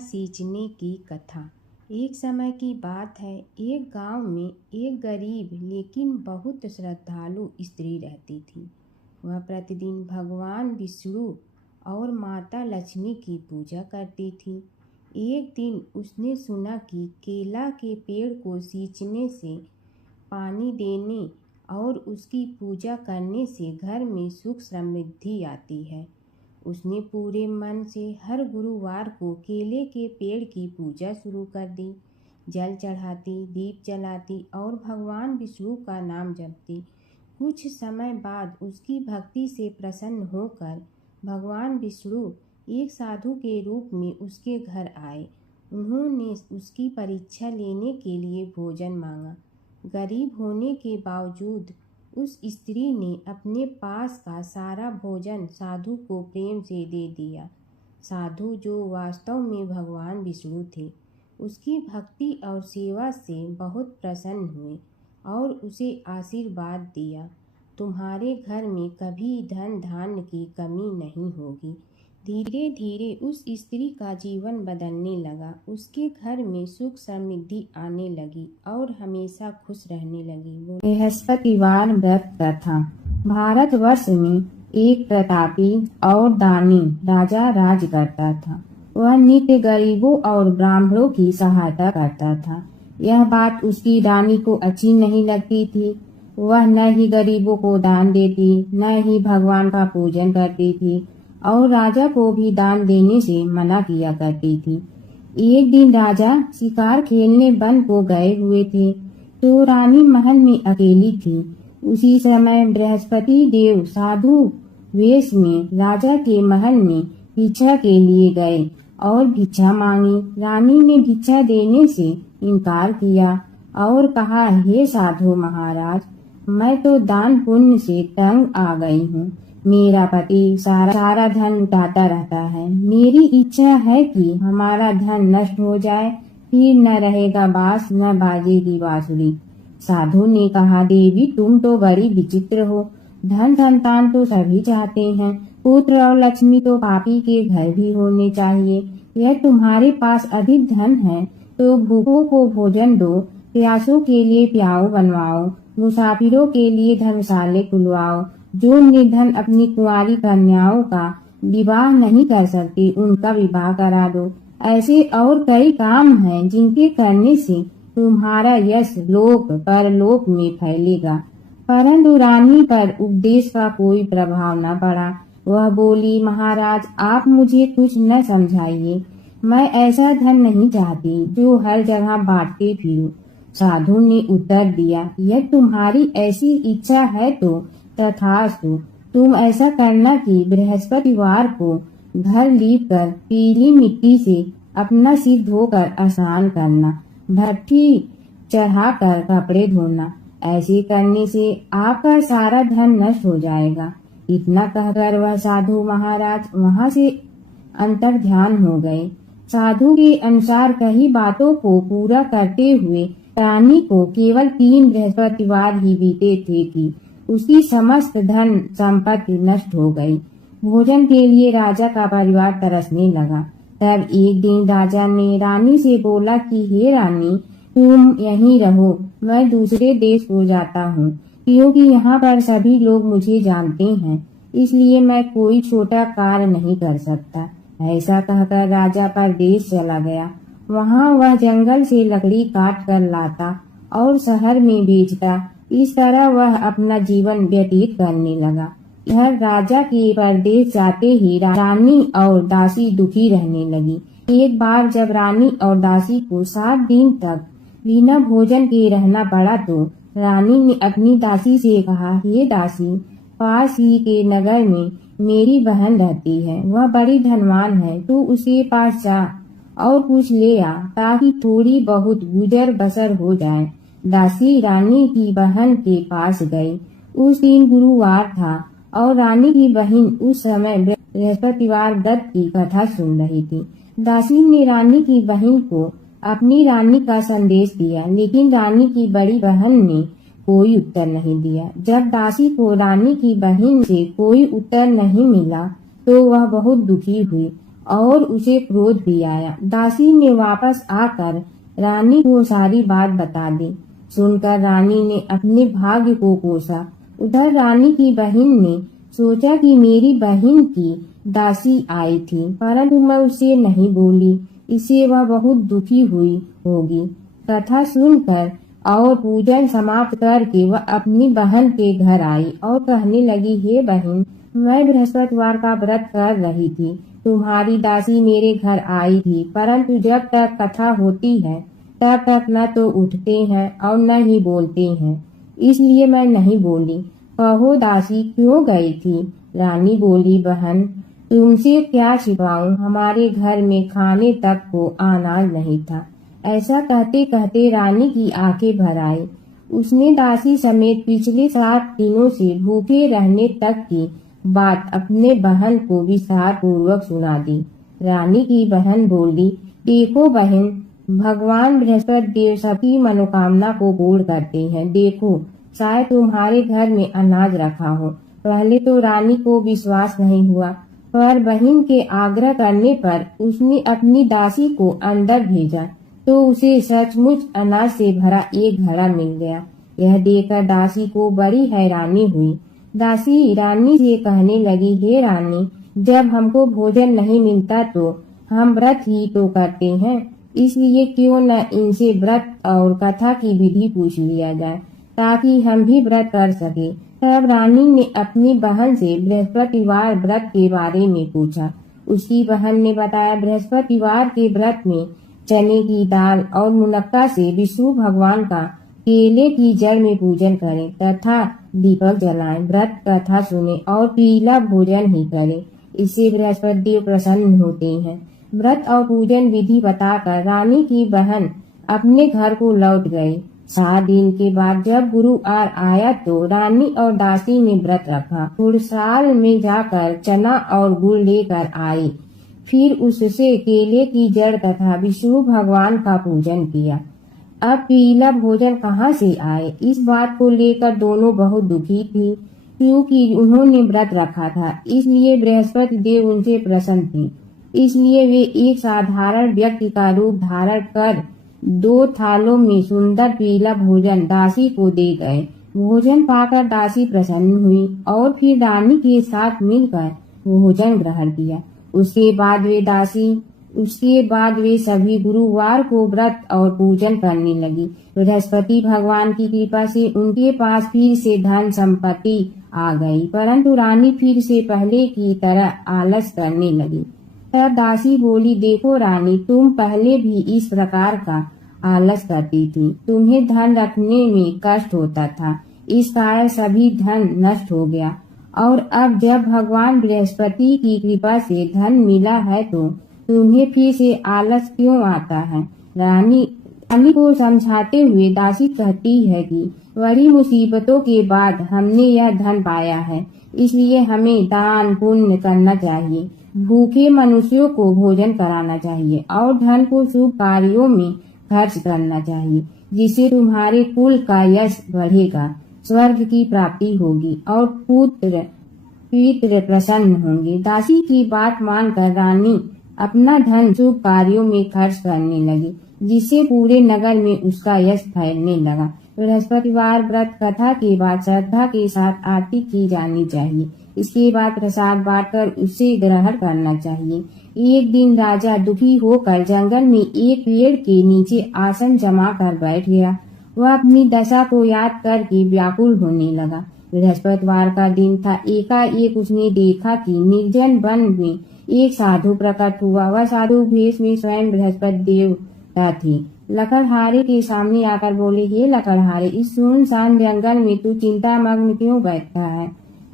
सींचने की कथा। एक समय की बात है, एक गांव में एक गरीब लेकिन बहुत श्रद्धालु स्त्री रहती थी। वह प्रतिदिन भगवान विष्णु और माता लक्ष्मी की पूजा करती थी। एक दिन उसने सुना कि केला के पेड़ को सींचने से, पानी देने और उसकी पूजा करने से घर में सुख समृद्धि आती है। उसने पूरे मन से हर गुरुवार को केले के पेड़ की पूजा शुरू कर दी। जल चढ़ाती, दीप जलाती और भगवान विष्णु का नाम जपती। कुछ समय बाद उसकी भक्ति से प्रसन्न होकर भगवान विष्णु एक साधु के रूप में उसके घर आए। उन्होंने उसकी परीक्षा लेने के लिए भोजन मांगा। गरीब होने के बावजूद उस स्त्री ने अपने पास का सारा भोजन साधु को प्रेम से दे दिया। साधु, जो वास्तव में भगवान विष्णु थे, उसकी भक्ति और सेवा से बहुत प्रसन्न हुए और उसे आशीर्वाद दिया, तुम्हारे घर में कभी धन धान्य की कमी नहीं होगी। धीरे धीरे उस स्त्री का जीवन बदलने लगा। उसके घर में सुख समृद्धि आने लगी और हमेशा खुश रहने लगी। बृहस्पतिवार व्रत कथा। भारतवर्ष में एक प्रतापी और दानी राजा राज करता था। वह नित्य गरीबों और ब्राह्मणों की सहायता करता था। यह बात उसकी रानी को अच्छी नहीं लगती थी। वह न ही गरीबों को दान देती, न ही भगवान का पूजन करती थी और राजा को भी दान देने से मना किया करती थी। एक दिन राजा शिकार खेलने वन को गए हुए थे, तो रानी महल में अकेली थी। उसी समय बृहस्पति देव साधु वेश में राजा के महल में भिक्षा के लिए गए और भिक्षा मांगी। रानी ने भिक्षा देने से इनकार किया और कहा, हे साधु महाराज, मैं तो दान पुण्य से तंग आ गई हूँ। मेरा पति सारा धन लुटाता रहता है। मेरी इच्छा है कि हमारा धन नष्ट हो जाए, फिर न रहेगा बांस न बाजेगी बांसुरी। साधु ने कहा, देवी तुम तो बड़ी विचित्र हो। धन संतान तो सभी चाहते हैं, पुत्र और लक्ष्मी तो पापी के घर भी होने चाहिए। यह तुम्हारे पास अधिक धन है तो भूखों को भोजन दो, प्यासों के लिए प्याऊ बनवाओ, मुसाफिरों के लिए धर्मशाले खुलवाओ। जो निर्धन अपनी कुंवारी कन्याओं का विवाह नहीं कर सकती, उनका विवाह करा दो। ऐसे और कई काम हैं जिनके करने से तुम्हारा यश लोक परलोक में फैलेगा। परंतु रानी पर उपदेश का कोई प्रभाव न पड़ा। वह बोली, महाराज आप मुझे कुछ न समझाइए। मैं ऐसा धन नहीं चाहती जो हर जगह बांटते फिरूं। साधु ने उत्तर दिया, यह तुम्हारी ऐसी इच्छा है तो तथास्तु। तुम ऐसा करना कि बृहस्पतिवार को घर लीप कर पीली मिट्टी से अपना सिर धोकर स्नान करना, भट्ठी चढ़ाकर कपड़े धोना। ऐसे करने से आपका सारा धन नष्ट हो जाएगा। इतना कहकर वह साधु महाराज वहां से अंतर ध्यान हो गए। साधु के अनुसार कई बातों को पूरा करते हुए रानी को केवल 3 बृहस्पतिवार ही बीते थे कि उसकी समस्त धन संपत्ति नष्ट हो गई। भोजन के लिए राजा का परिवार तरसने लगा। तब एक दिन राजा ने रानी से बोला कि हे रानी, तुम यहीं रहो, मैं दूसरे देश को जाता हूँ, क्योंकि यहाँ पर सभी लोग मुझे जानते हैं, इसलिए मैं कोई छोटा कार्य नहीं कर सकता। ऐसा कहकर राजा परदेश चला गया। वहाँ वह जंगल से लकड़ी काट कर लाता और शहर में बेचता। इस तरह वह अपना जीवन व्यतीत करने लगा। इधर राजा के परदेश जाते ही रानी और दासी दुखी रहने लगी। एक बार जब रानी और दासी को 7 दिन तक बिना भोजन के रहना पड़ा, तो रानी ने अपनी दासी से कहा, हे दासी, पास ही के नगर में मेरी बहन रहती है, वह बड़ी धनवान है, तू उसके पास जा और कुछ ले आ ताकि थोड़ी बहुत गुजर बसर हो जाए। दासी रानी की बहन के पास गई। उस दिन गुरुवार था और रानी की बहन उस समय बृहस्पतिवार व्रत की कथा सुन रही थी। दासी ने रानी की बहन को अपनी रानी का संदेश दिया, लेकिन रानी की बड़ी बहन ने कोई उत्तर नहीं दिया। जब दासी को रानी की बहन से कोई उत्तर नहीं मिला तो वह बहुत दुखी हुई और उसे क्रोध भी आया। दासी ने वापस आकर रानी को सारी बात बता दी। सुनकर रानी ने अपने भाग्य को कोसा। उधर रानी की बहन ने सोचा कि मेरी बहन की दासी आई थी, परंतु मैं उसे नहीं बोली, इससे वह बहुत दुखी हुई होगी। कथा सुनकर और पूजन समाप्त करके वह अपनी बहन के घर आई और कहने लगी, हे बहन, मैं बृहस्पतिवार का व्रत कर रही थी। तुम्हारी दासी मेरे घर आई थी, परंतु जब तक कथा होती है तब तक न तो उठते हैं और न ही बोलते हैं, इसलिए मैं नहीं बोली। कहो दासी क्यों गई थी? रानी बोली, बहन तुमसे क्या छिपाऊं, हमारे घर में खाने तक को अनाज नहीं था। ऐसा कहते कहते रानी की आंखें भर आई। उसने दासी समेत पिछले 7 दिनों से भूखे रहने तक की बात अपने बहन को विस्तार पूर्वक सुना दी। रानी की बहन बोली, देखो बहन, भगवान बृहस्पति देव सबकी मनोकामना को पूर्ण करते हैं। देखो, शायद तुम्हारे घर में अनाज रखा हो। पहले तो रानी को विश्वास नहीं हुआ, पर बहन के आग्रह करने पर उसने अपनी दासी को अंदर भेजा तो उसे सचमुच अनाज से भरा एक घड़ा मिल गया। यह देखकर दासी को बड़ी हैरानी हुई। दासी रानी से कहने लगी, हे रानी, जब हमको भोजन नहीं मिलता तो हम व्रत ही तो करते हैं, इसलिए क्यों न इनसे व्रत और कथा की विधि पूछ लिया जाए ताकि हम भी व्रत कर सके। तब रानी ने अपनी बहन से बृहस्पतिवार व्रत के बारे में पूछा। उसकी बहन ने बताया, बृहस्पतिवार के व्रत में चने की दाल और मुनक्का से विष्णु भगवान का केले की जड़ में पूजन करें तथा दीपक जलाएं, व्रत कथा सुने और पीला भोजन ही करें। इससे बृहस्पति देव प्रसन्न होते हैं। व्रत और पूजन विधि बताकर रानी की बहन अपने घर को लौट गई। 7 दिन के बाद जब गुरुवार आया तो रानी और दासी ने व्रत रखा। गुड़साल में जाकर चना और गुड़ लेकर आई, फिर उससे केले की जड़ तथा विष्णु भगवान का पूजन किया। अब पीला भोजन कहाँ से आए, इस बात को लेकर दोनों बहुत दुखी थी, क्योंकि उन्होंने व्रत रखा था, इसलिए बृहस्पति देव उनसे प्रसन्न थे। इसलिए वे एक साधारण व्यक्ति का रूप धारण कर 2 थालों में सुंदर पीला भोजन दासी को दे गए। भोजन पाकर दासी प्रसन्न हुई और फिर रानी के साथ मिलकर भोजन ग्रहण किया। उसके बाद वे सभी गुरुवार को व्रत और पूजन करने लगी। बृहस्पति भगवान की कृपा से उनके पास फिर से धन संपत्ति आ गई, परंतु रानी फिर से पहले की तरह आलस करने लगी। तब दासी बोली, देखो रानी, तुम पहले भी इस प्रकार का आलस करती थी, तुम्हें धन रखने में कष्ट होता था, इस कारण सभी धन नष्ट हो गया, और अब जब भगवान बृहस्पति की कृपा से धन मिला है तो तुम्हें फिर से आलस क्यों आता है। रानी को समझाते हुए दासी कहती है कि बड़ी मुसीबतों के बाद हमने यह धन पाया है, इसलिए हमें दान पुण्य करना चाहिए, भूखे मनुष्यों को भोजन कराना चाहिए और धन को शुभ कार्यों में खर्च करना चाहिए, जिससे तुम्हारे कुल का यश बढ़ेगा, स्वर्ग की प्राप्ति होगी और पितृ प्रसन्न होंगे। दासी की बात मानकर रानी अपना धन शुभ कार्यों में खर्च करने लगी, जिससे पूरे नगर में उसका यश फैलने लगा। बृहस्पतिवार व्रत कथा के बाद श्रद्धा के साथ आरती की जानी चाहिए। इसके बाद प्रसाद बांटकर उसे ग्रहण करना चाहिए। एक दिन राजा दुखी होकर जंगल में एक पेड़ के नीचे आसन जमा कर बैठ गया। वह अपनी दशा को याद करके व्याकुल होने लगा। बृहस्पतिवार का दिन था। एकाएक उसने देखा कि निर्जन वन में एक साधु प्रकट हुआ। वह साधु भेष में स्वयं बृहस्पति देवता थे। लकड़हारे के सामने आकर बोले, हे लकड़हारे, इस सुनसान जंगल में तू चिंता मग्न क्यों बैठा है।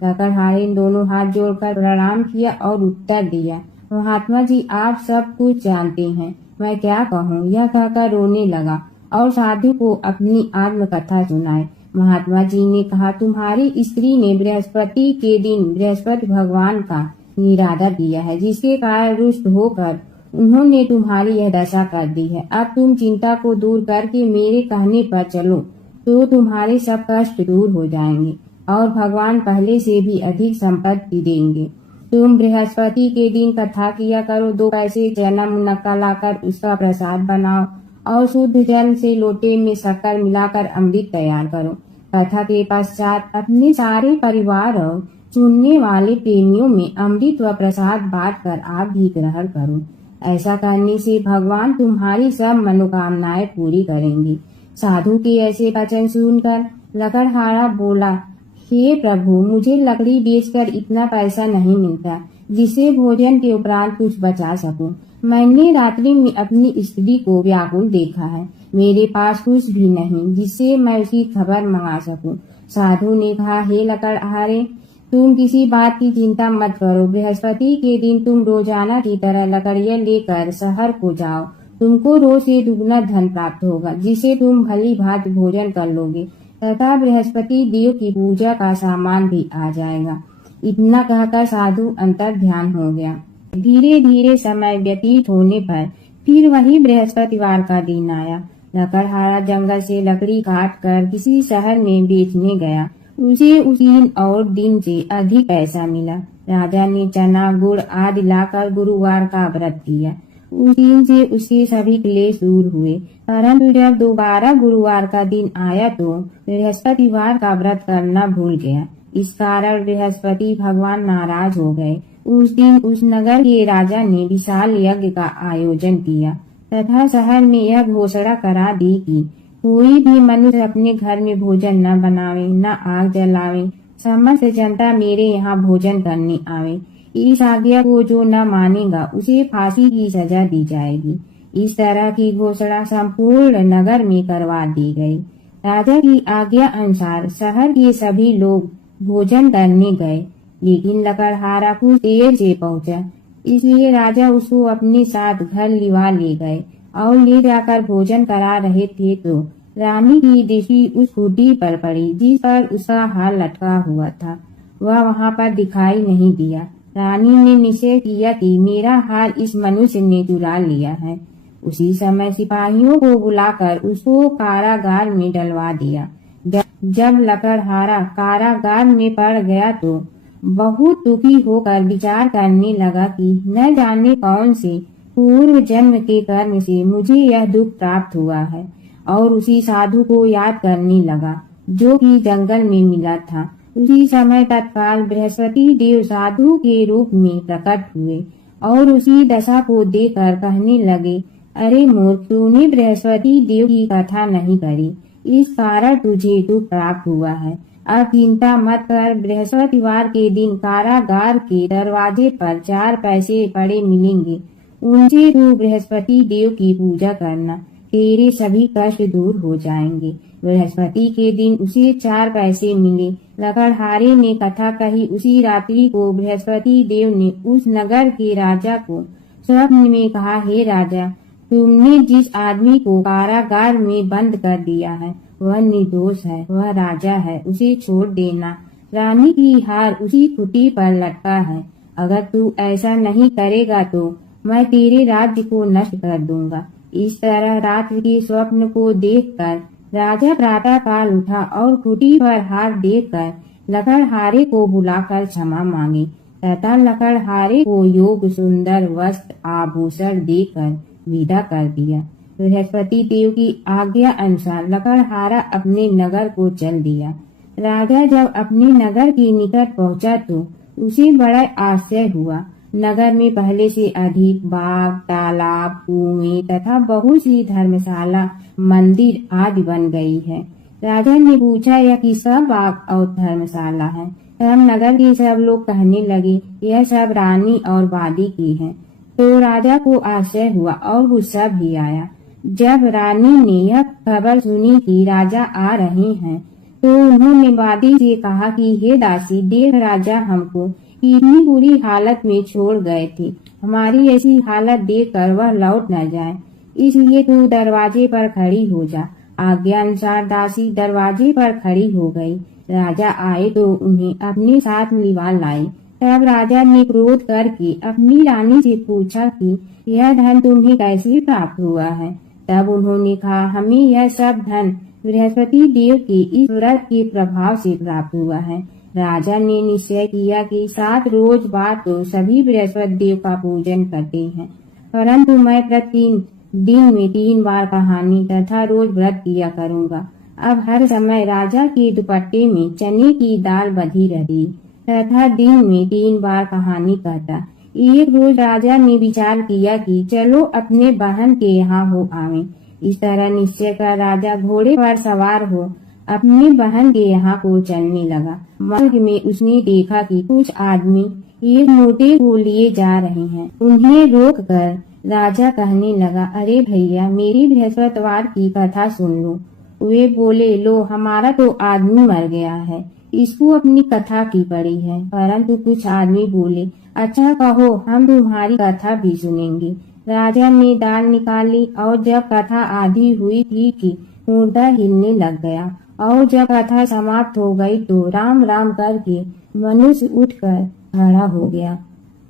लकड़हारे ने दोनों हाथ जोड़कर प्रणाम किया और उत्तर दिया, महात्मा जी, आप सब कुछ जानते हैं, मैं क्या कहूँ। यह कहकर रोने लगा और साधु को अपनी आत्मकथा सुनाई। महात्मा जी ने कहा, तुम्हारी स्त्री ने बृहस्पति के दिन बृहस्पति भगवान का निरादर किया है, जिसके कारण रुष्ट होकर उन्होंने तुम्हारी यह दशा कर दी है। अब तुम चिंता को दूर करके मेरे कहने पर चलो तो तुम्हारे सब कष्ट दूर हो जाएंगे और भगवान पहले से भी अधिक संपत्ति देंगे। तुम बृहस्पति के दिन कथा किया करो, 2 पैसे जन्म नक्का लाकर उसका प्रसाद बनाओ और शुद्ध जल से लोटे में शक्कर मिलाकर अमृत तैयार करो। कथा के पश्चात अपने सारे परिवार और सुनने वाले प्रेमियों में अमृत व प्रसाद बांटकर आप भी ग्रहण करो। ऐसा करने से भगवान तुम्हारी सब मनोकामनाएं पूरी करेंगे। साधु के ऐसे वचन सुनकर लकड़हारा बोला, हे प्रभु, मुझे लकड़ी बेचकर इतना पैसा नहीं मिलता जिससे भोजन के उपरांत कुछ बचा सकूं। मैंने रात्रि में अपनी स्त्री को व्याकुल देखा है। मेरे पास कुछ भी नहीं जिससे मैं उसकी खबर मंगा सकूं। साधु ने कहा, हे लकड़हारे, तुम किसी बात की चिंता मत करो। बृहस्पति के दिन तुम रोजाना की तरह लकड़ियां लेकर शहर को जाओ। तुमको रोज से दुगना धन प्राप्त होगा जिसे तुम भली भांति भोजन कर लोगे तथा बृहस्पति देव की पूजा का सामान भी आ जाएगा। इतना कहकर साधु अंतर ध्यान हो गया। धीरे धीरे समय व्यतीत होने पर फिर वही बृहस्पतिवार का दिन आया। लकड़हारा जंगल से लकड़ी काट कर किसी शहर में बेचने गया। उसे उस दिन और दिन से अधिक पैसा मिला। राजा ने चना गुड़ आदि लाकर गुरुवार का व्रत किया। उस दिन से उसके सभी क्लेश दूर हुए। परंतु जब दोबारा गुरुवार का दिन आया तो बृहस्पतिवार का व्रत करना भूल गया। इस कारण बृहस्पति भगवान नाराज हो गए। उस दिन उस नगर के राजा ने विशाल यज्ञ का आयोजन किया तथा शहर में यह घोषणा करा दी कि कोई भी मनुष्य अपने घर में भोजन न बनावे, न आग जलावे। समस्त जनता मेरे यहाँ भोजन करने आवे। इस आज्ञा को जो न मानेगा उसे फांसी की सजा दी जाएगी। इस तरह की घोषणा संपूर्ण नगर में करवा दी गई। राजा की आज्ञा अनुसार शहर के सभी लोग भोजन करने गए, लेकिन लकड़हारा कुछ देर से पहुंचा, इसलिए राजा उसको अपने साथ घर लिवा ले गए और ले जाकर भोजन करा रहे थे तो रानी की दृष्टि उस खूंटी पर पड़ी जिस पर उसका हार लटका हुआ था। वह वहाँ पर दिखाई नहीं दिया। रानी ने निश्चय किया कि मेरा हार इस मनुष्य ने चुरा लिया है। उसी समय सिपाहियों को बुलाकर उसको कारागार में डलवा दिया। जब लकड़हारा कारागार में पड़ गया तो बहुत दुखी होकर विचार करने लगा कि न जाने कौन से पूर्व जन्म के कर्म से मुझे यह दुख प्राप्त हुआ है, और उसी साधु को याद करने लगा जो कि जंगल में मिला था। उसी समय तत्काल बृहस्पति देव साधु के रूप में प्रकट हुए और उसी दशा को देखकर कहने लगे, अरे मूर्ख, तूने बृहस्पति देव की कथा नहीं करी, इस कारण तुझे दुख प्राप्त हुआ है। अब चिंता मत कर, बृहस्पतिवार के दिन कारागार के दरवाजे पर 4 पैसे पड़े मिलेंगे, उनसे तू बृहस्पति देव की पूजा करना, तेरे सभी कष्ट दूर हो जाएंगे। बृहस्पति के दिन उसे 4 पैसे मिले। लकड़हारे ने कथा कही। उसी रात्रि को बृहस्पति देव ने उस नगर के राजा को स्वप्न में कहा, हे राजा, तुमने जिस आदमी को कारागार में बंद कर दिया है वह निर्दोष है, वह राजा है, उसे छोड़ देना। रानी की हार उसी खूंटी पर लटका है। अगर तू ऐसा नहीं करेगा तो मैं तेरे राज्य को नष्ट कर दूंगा। इस तरह रात्रि के स्वप्न को देखकर राजा प्रातः काल उठा और खूंटी पर हार देखकर लकड़हारे को बुलाकर क्षमा मांगी तथा लकड़हारे को योग सुंदर वस्त्र आभूषण देकर विदा कर दिया। बृहस्पति देव की आज्ञा अनुसार लकड़हारा अपने नगर को चल दिया। राजा जब अपने नगर के निकट पहुंचा तो उसे बड़ा आश्चर्य हुआ। नगर में पहले से अधिक बाग, तालाब, कुएं तथा बहुत सी धर्मशाला, मंदिर आदि बन गई है। राजा ने पूछा, यह किसका बाग और धर्मशाला है? तब नगर के सब लोग कहने लगे, यह सब रानी और वादी की है। तो राजा को आश्चर्य हुआ और गुस्सा भी आया। जब रानी ने यह खबर सुनी कि राजा आ रहे हैं तो उन्होंने वादी से कहा कि हे दासी, देख राजा हमको इतनी बुरी हालत में छोड़ गए थे, हमारी ऐसी हालत देखकर वह लौट न जाए, इसलिए तू दरवाजे पर खड़ी हो जा। आज्ञा अनुसार दासी दरवाजे पर खड़ी हो गई। राजा आए तो उन्हें अपने साथ लिवा लाई। तब राजा ने क्रोध करके अपनी रानी से पूछा कि यह धन तुम्हें कैसे प्राप्त हुआ है? तब उन्होंने कहा, हमें यह सब धन बृहस्पति देव के इस व्रत के प्रभाव से प्राप्त हुआ है। राजा ने निश्चय किया कि 7 रोज बाद तो सभी बृहस्पति देव का पूजन करते हैं, परंतु मैं प्रतिदिन दिन में 3 बार कहानी तथा रोज व्रत किया करूँगा। अब हर समय राजा के दुपट्टे में चने की दाल बंधी रहती तथा दिन में 3 बार कहानी कहता। एक रोज राजा ने विचार किया कि चलो अपने बहन के यहाँ हो आवे। इस तरह निश्चय कर राजा घोड़े पर सवार हो अपनी बहन के यहाँ को चलने लगा। मार्ग में उसने देखा कि कुछ आदमी एक मोटे को लिए जा रहे हैं। उन्हें रोक कर राजा कहने लगा, अरे भैया, मेरी बृहस्पतिवार की कथा सुन लो। वे बोले, लो, हमारा तो आदमी मर गया है, इसको अपनी कथा की पड़ी है। परंतु कुछ आदमी बोले, अच्छा कहो, हम तुम्हारी कथा भी सुनेंगे। राजा ने दाल निकाली और जब कथा आधी हुई थी कि मुर्दा हिलने लग गया और जब कथा समाप्त हो गई तो राम राम करके मनुष्य उठकर खड़ा हो गया।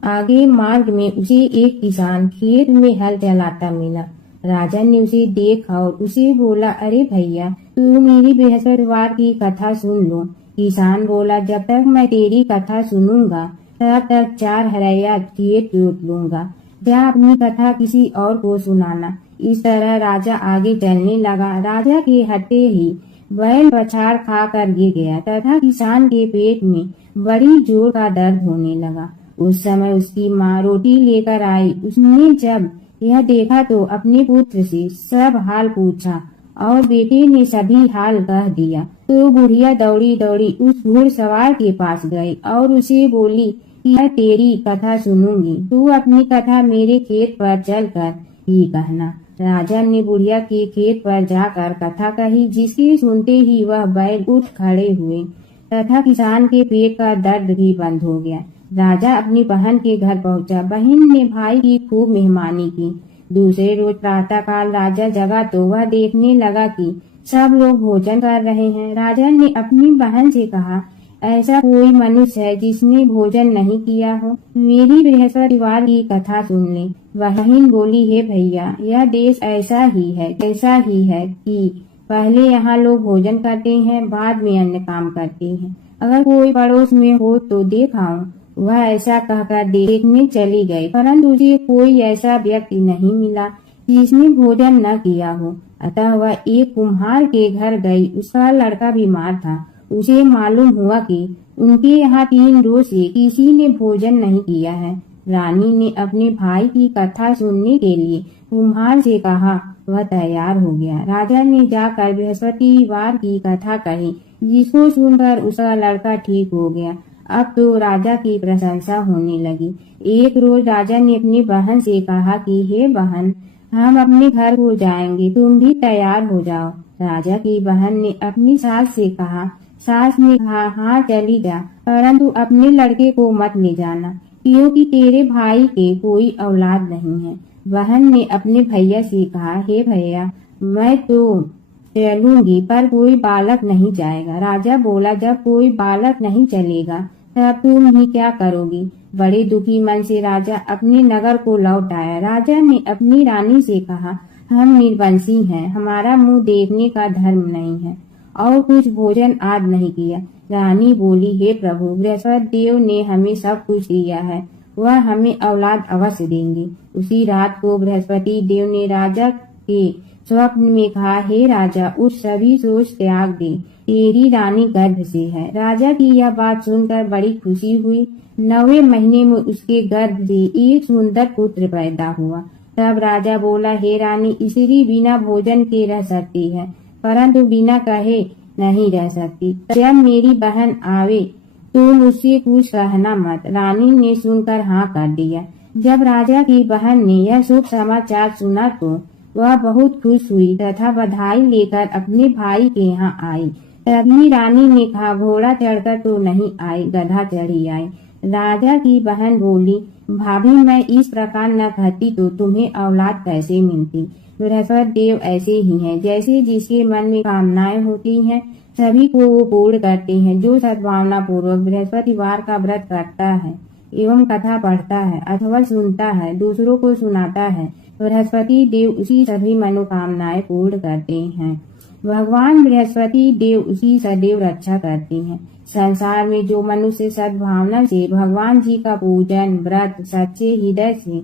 आगे मार्ग में उसे एक किसान खेत में हल चलाता मिला। राजा ने उसे देखा और उसे बोला, अरे भैया, तू मेरी बृहस्पतिवार की कथा सुन लो। किसान बोला, जब तक मैं तेरी कथा सुनूंगा तब तक 4 हरैया खेत जोत लूंगा। जा अपनी कथा किसी और को सुनाना। इस तरह राजा आगे चलने लगा। राजा के हटते ही बैल पछाड़ खाकर गिर गया तथा किसान के पेट में बड़ी जोर का दर्द होने लगा। उस समय उसकी माँ रोटी लेकर आई। उसने जब यह देखा तो अपने पुत्र से सब हाल पूछा और बेटे ने सभी हाल कह दिया। तो बुढ़िया दौड़ी दौड़ी उस घुड़सवार के पास गई और उसे बोली कि मैं तेरी कथा सुनूंगी, तू अपनी कथा मेरे खेत पर चलकर ही कहना। राजा ने बुढ़िया के खेत पर जाकर कथा कही, जिसके सुनते ही वह बैल उठ खड़े हुए तथा किसान के पेट का दर्द भी बंद हो गया। राजा अपनी बहन के घर पहुंचा। बहन ने भाई की खूब मेहमानी की। दूसरे रोज प्रातः काल राजा जगा तो वह देखने लगा कि सब लोग भोजन कर रहे हैं। राजा ने अपनी बहन से कहा, ऐसा कोई मनुष्य है जिसने भोजन नहीं किया हो, मेरी बृहस्पतिवार की कथा सुन ले। बहन बोली, हे भैया, यह देश ऐसा ही है कि पहले यहाँ लोग भोजन करते हैं, बाद में अन्य काम करते हैं। अगर कोई पड़ोस में हो तो देखाऊं। वह ऐसा कहकर देखने चली गई, परंतु उसे कोई ऐसा व्यक्ति नहीं मिला जिसने भोजन न किया हो। अतः वह एक कुम्हार के घर गई। उसका लड़का बीमार था। उसे मालूम हुआ कि उनके यहाँ 3 रोज से किसी ने भोजन नहीं किया है। रानी ने अपने भाई की कथा सुनने के लिए कुम्हार से कहा। वह तैयार हो गया। राजा ने जाकर बृहस्पतिवार की कथा कही, जिसको सुनकर उसका लड़का ठीक हो गया। अब तो राजा की प्रशंसा होने लगी। एक रोज राजा ने अपनी बहन से कहा कि हे बहन, हम अपने घर को जाएंगे, तुम भी तैयार हो जाओ। राजा की बहन ने अपनी सास से कहा। सास ने कहा, हाँ चली जा, परंतु अपने लड़के को मत ले जाना, क्योंकि तेरे भाई के कोई औलाद नहीं है। बहन ने अपने भैया से कहा, हे भैया, मैं तो चलूंगी पर कोई बालक नहीं जाएगा। राजा बोला, जब कोई बालक नहीं चलेगा तब तुम ही क्या करोगी। बड़े दुखी मन से राजा अपने नगर को लौट आया। राजा ने अपनी रानी से कहा, हम निर्वंशी हैं, हमारा मुंह देखने का धर्म नहीं है और कुछ भोजन आज नहीं किया। रानी बोली, हे प्रभु, बृहस्पति देव ने हमें सब कुछ दिया है, वह हमें औलाद अवश्य देंगे। उसी रात को बृहस्पति देव ने राजा के स्वप्न में कहा, हे राजा, उठ, सभी सोच त्याग दे, तेरी रानी गर्भ से है। राजा की यह बात सुनकर बड़ी खुशी हुई। 9वें महीने में उसके गर्भ से एक सुंदर पुत्र पैदा हुआ। तब राजा बोला, हे रानी, स्त्री बिना भोजन के रह सकती है, परंतु बिना कहे नहीं रह सकती। जब मेरी बहन आवे तुम उससे कुछ कहना मत। रानी ने सुनकर हाँ कर दिया। जब राजा की बहन ने यह शुभ समाचार सुना तो वह बहुत खुश हुई तथा बधाई लेकर अपने भाई के यहाँ आई। तभी रानी ने कहा, घोड़ा चढ़कर तो नहीं आई, गधा चढ़ी आई। राजा की बहन बोली, भाभी, मैं इस प्रकार न कहती तो तुम्हें औलाद कैसे मिलती। बृहस्पति देव ऐसे ही हैं, जैसे जिसके मन में कामनाएं होती हैं सभी को वो पूर्ण करते हैं। जो सद्भावना पूर्वक बृहस्पतिवार का व्रत करता है एवं कथा पढ़ता है अथवा सुनता है, दूसरों को सुनाता है, बृहस्पति देव उसी सभी मनोकामनाएं पूर्ण करते हैं। भगवान बृहस्पति देव उसकी सदैव रक्षा करते हैं। संसार में जो मनुष्य सद्भावना से भगवान जी का पूजन व्रत सच्चे हृदय से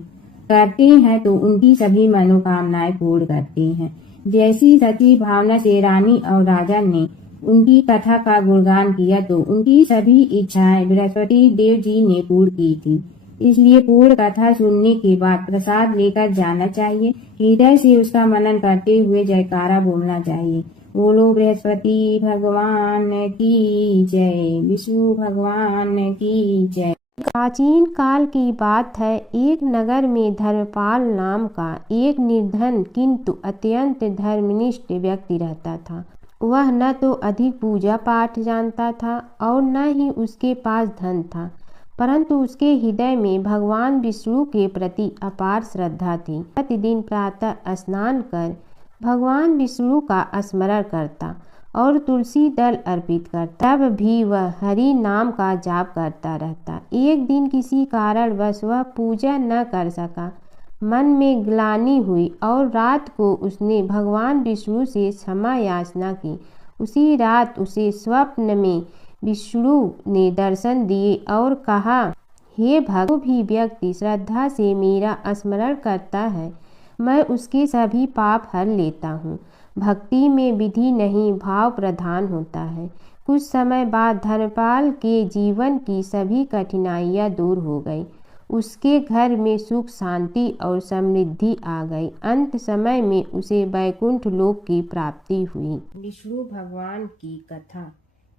करते हैं तो उनकी सभी मनोकामनाएं पूर्ण करते हैं। जैसी सच्ची भावना से रानी और राजा ने उनकी कथा का गुणगान किया तो उनकी सभी इच्छाएं बृहस्पति देव जी ने पूर्ण की थी। इसलिए पूर्ण कथा सुनने के बाद प्रसाद लेकर जाना चाहिए। हृदय से उसका मनन करते हुए जयकारा बोलना चाहिए। बोलो बृहस्पति भगवान की जय, विष्णु भगवान की जय। प्राचीन काल की बात है। एक नगर में धर्मपाल नाम का एक निर्धन किंतु अत्यंत धर्मनिष्ठ व्यक्ति रहता था। वह न तो अधिक पूजा पाठ जानता था और न ही उसके पास धन था, परंतु उसके हृदय में भगवान विष्णु के प्रति अपार श्रद्धा थी। प्रतिदिन प्रातः स्नान कर भगवान विष्णु का स्मरण करता और तुलसी दल अर्पित करता। तब भी वह हरि नाम का जाप करता रहता। एक दिन किसी कारणवश वह पूजा न कर सका। मन में ग्लानि हुई और रात को उसने भगवान विष्णु से क्षमा याचना की। उसी रात उसे स्वप्न में विष्णु ने दर्शन दिए और कहा, हे भक्त, जो भी व्यक्ति श्रद्धा से मेरा स्मरण करता है मैं उसके सभी पाप हर लेता हूँ। भक्ति में विधि नहीं भाव प्रधान होता है। कुछ समय बाद धर्मपाल के जीवन की सभी कठिनाइयाँ दूर हो गई। उसके घर में सुख शांति और समृद्धि आ गई। अंत समय में उसे वैकुंठ लोक की प्राप्ति हुई। विष्णु भगवान की कथा।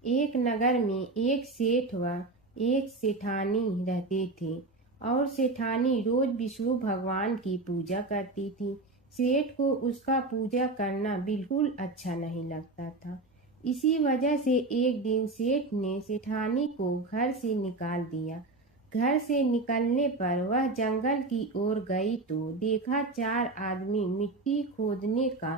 एक नगर में एक सेठ व एक सेठानी रहते थे और सेठानी रोज विष्णु भगवान की पूजा करती थी। सेठ को उसका पूजा करना बिल्कुल अच्छा नहीं लगता था। इसी वजह से एक दिन सेठ ने सेठानी को घर से निकाल दिया। घर से निकलने पर वह जंगल की ओर गई तो देखा 4 आदमी मिट्टी खोदने का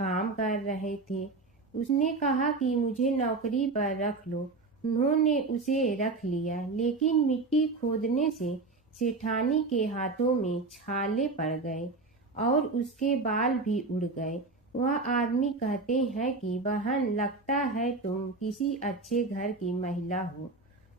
काम कर रहे थे। उसने कहा कि मुझे नौकरी पर रख लो। उन्होंने उसे रख लिया, लेकिन मिट्टी खोदने से सेठानी के हाथों में छाले पड़ गए और उसके बाल भी उड़ गए। वह आदमी कहते हैं कि बहन, लगता है तुम किसी अच्छे घर की महिला हो।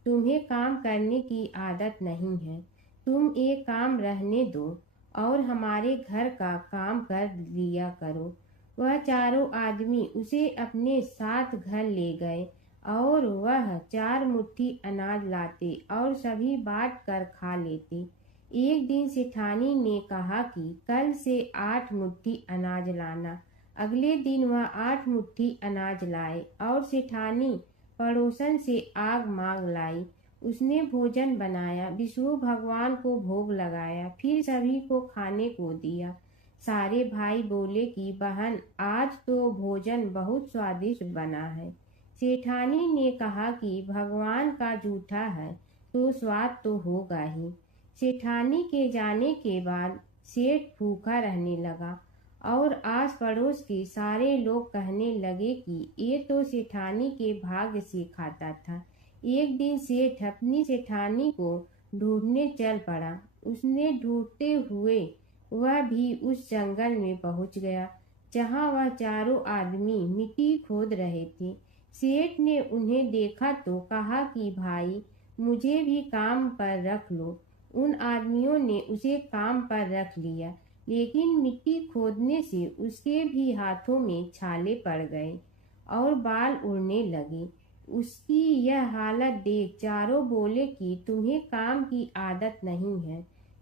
तुम्हें काम करने की आदत नहीं है। तुम एक काम रहने दो और हमारे घर का काम कर लिया करो। वह चारों आदमी उसे अपने साथ घर ले गए और वह 4 मुट्ठी अनाज लाते और सभी बांट कर खा लेते। एक दिन सेठानी ने कहा कि कल से 8 मुट्ठी अनाज लाना। अगले दिन वह 8 मुट्ठी अनाज लाए और सेठानी पड़ोसन से आग मांग लाई। उसने भोजन बनाया, विष्णु भगवान को भोग लगाया, फिर सभी को खाने को दिया। सारे भाई बोले कि बहन, आज तो भोजन बहुत स्वादिष्ट बना है। सेठानी ने कहा कि भगवान का जूठा है तो स्वाद तो होगा ही। सेठानी के जाने के बाद सेठ भूखा रहने लगा और आस पड़ोस के सारे लोग कहने लगे कि ये तो सेठानी के भाग्य से खाता था। एक दिन सेठ अपनी सेठानी को ढूंढने चल पड़ा। उसने ढूंढते हुए वह भी उस जंगल में पहुंच गया जहां वह चारों आदमी मिट्टी खोद रहे थे। सेठ ने उन्हें देखा तो कहा कि भाई, मुझे भी काम पर रख लो। उन आदमियों ने उसे काम पर रख लिया, लेकिन मिट्टी खोदने से उसके भी हाथों में छाले पड़ गए और बाल उड़ने लगे। उसकी यह हालत देख चारों बोले कि तुम्हें काम की आदत नहीं है,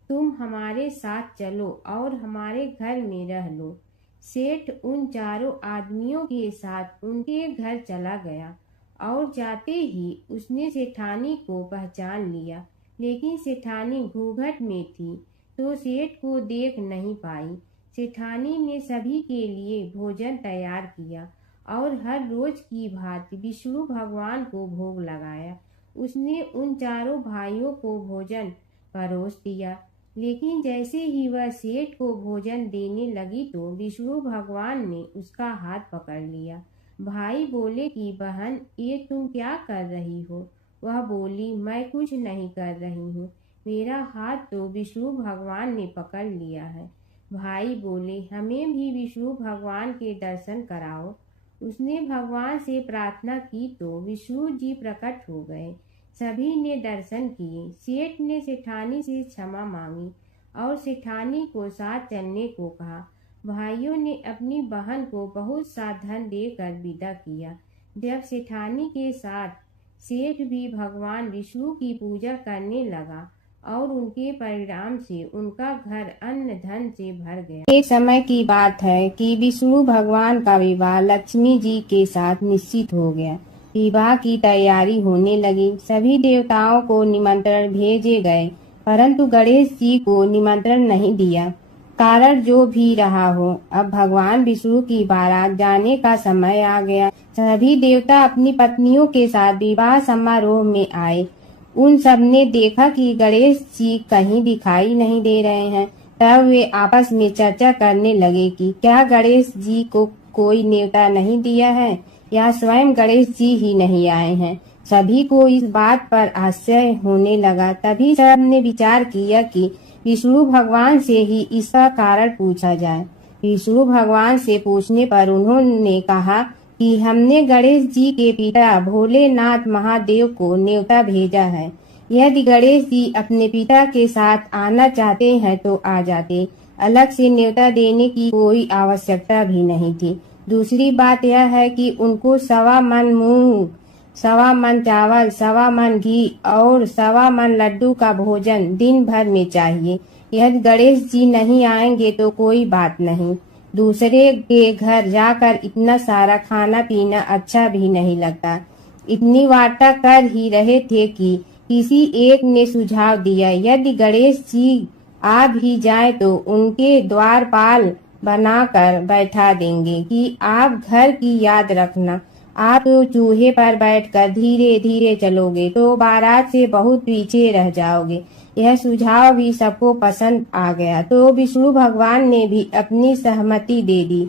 तुम हमारे साथ चलो और हमारे घर में रह लो। सेठ उन चारों आदमियों के साथ उनके घर चला गया और जाते ही उसने सेठानी को पहचान लिया, लेकिन सेठानी घूंघट में थी तो सेठ को देख नहीं पाई। सेठानी ने सभी के लिए भोजन तैयार किया और हर रोज की भांति विष्णु भगवान को भोग लगाया। उसने उन चारों भाइयों को भोजन परोस दिया, लेकिन जैसे ही वह सेठ को भोजन देने लगी तो विष्णु भगवान ने उसका हाथ पकड़ लिया। भाई बोले कि बहन, ये तुम क्या कर रही हो? वह बोली, मैं कुछ नहीं कर रही हूँ, मेरा हाथ तो विष्णु भगवान ने पकड़ लिया है। भाई बोले, हमें भी विष्णु भगवान के दर्शन कराओ उसने भगवान से प्रार्थना की तो विष्णु जी प्रकट हो गए। सभी ने दर्शन किए। सेठ ने सेठानी से क्षमा मांगी और सेठानी को साथ चलने को कहा। भाइयों ने अपनी बहन को बहुत सा धन देकर विदा किया। जब सेठानी के साथ सेठ भी भगवान विष्णु की पूजा करने लगा और उनके परिणाम से उनका घर अन्न धन से भर गया। एक समय की बात है कि विष्णु भगवान का विवाह लक्ष्मी जी के साथ निश्चित हो गया। विवाह की तैयारी होने लगी। सभी देवताओं को निमंत्रण भेजे गए, परंतु गणेश जी को निमंत्रण नहीं दिया। कारण जो भी रहा हो, अब भगवान विष्णु की बारात जाने का समय आ गया। सभी देवता अपनी पत्नियों के साथ विवाह समारोह में आए। उन सब ने देखा कि गणेश जी कहीं दिखाई नहीं दे रहे हैं। तब वे आपस में चर्चा करने लगे कि क्या गणेश जी को कोई न्योता नहीं दिया है या स्वयं गणेश जी ही नहीं आए हैं। सभी को इस बात पर आश्चर्य होने लगा। तभी सब ने विचार किया कि विष्णु भगवान से ही इसका कारण पूछा जाए। विष्णु भगवान से पूछने पर उन्होंने कहा कि हमने गणेश जी के पिता भोलेनाथ महादेव को न्योता भेजा है। यदि गणेश जी अपने पिता के साथ आना चाहते हैं तो आ जाते। अलग से न्योता देने की कोई आवश्यकता भी नहीं थी। दूसरी बात यह है कि उनको 1.25 मन मूंग, 1.25 मन चावल, 1.25 मन घी और 1.25 मन लड्डू का भोजन दिन भर में चाहिए। यदि गणेश जी नहीं आएंगे तो कोई बात नहीं। दूसरे के घर जाकर इतना सारा खाना पीना अच्छा भी नहीं लगता। इतनी वार्ता कर ही रहे थे कि किसी एक ने सुझाव दिया, यदि गणेश जी आ भी जाए तो उनके द्वारपाल बनाकर बैठा देंगे कि आप घर की याद रखना। आप तो चूहे पर बैठकर धीरे धीरे चलोगे तो बारात से बहुत पीछे रह जाओगे। यह सुझाव भी सबको पसंद आ गया तो विष्णु भगवान ने भी अपनी सहमति दे दी।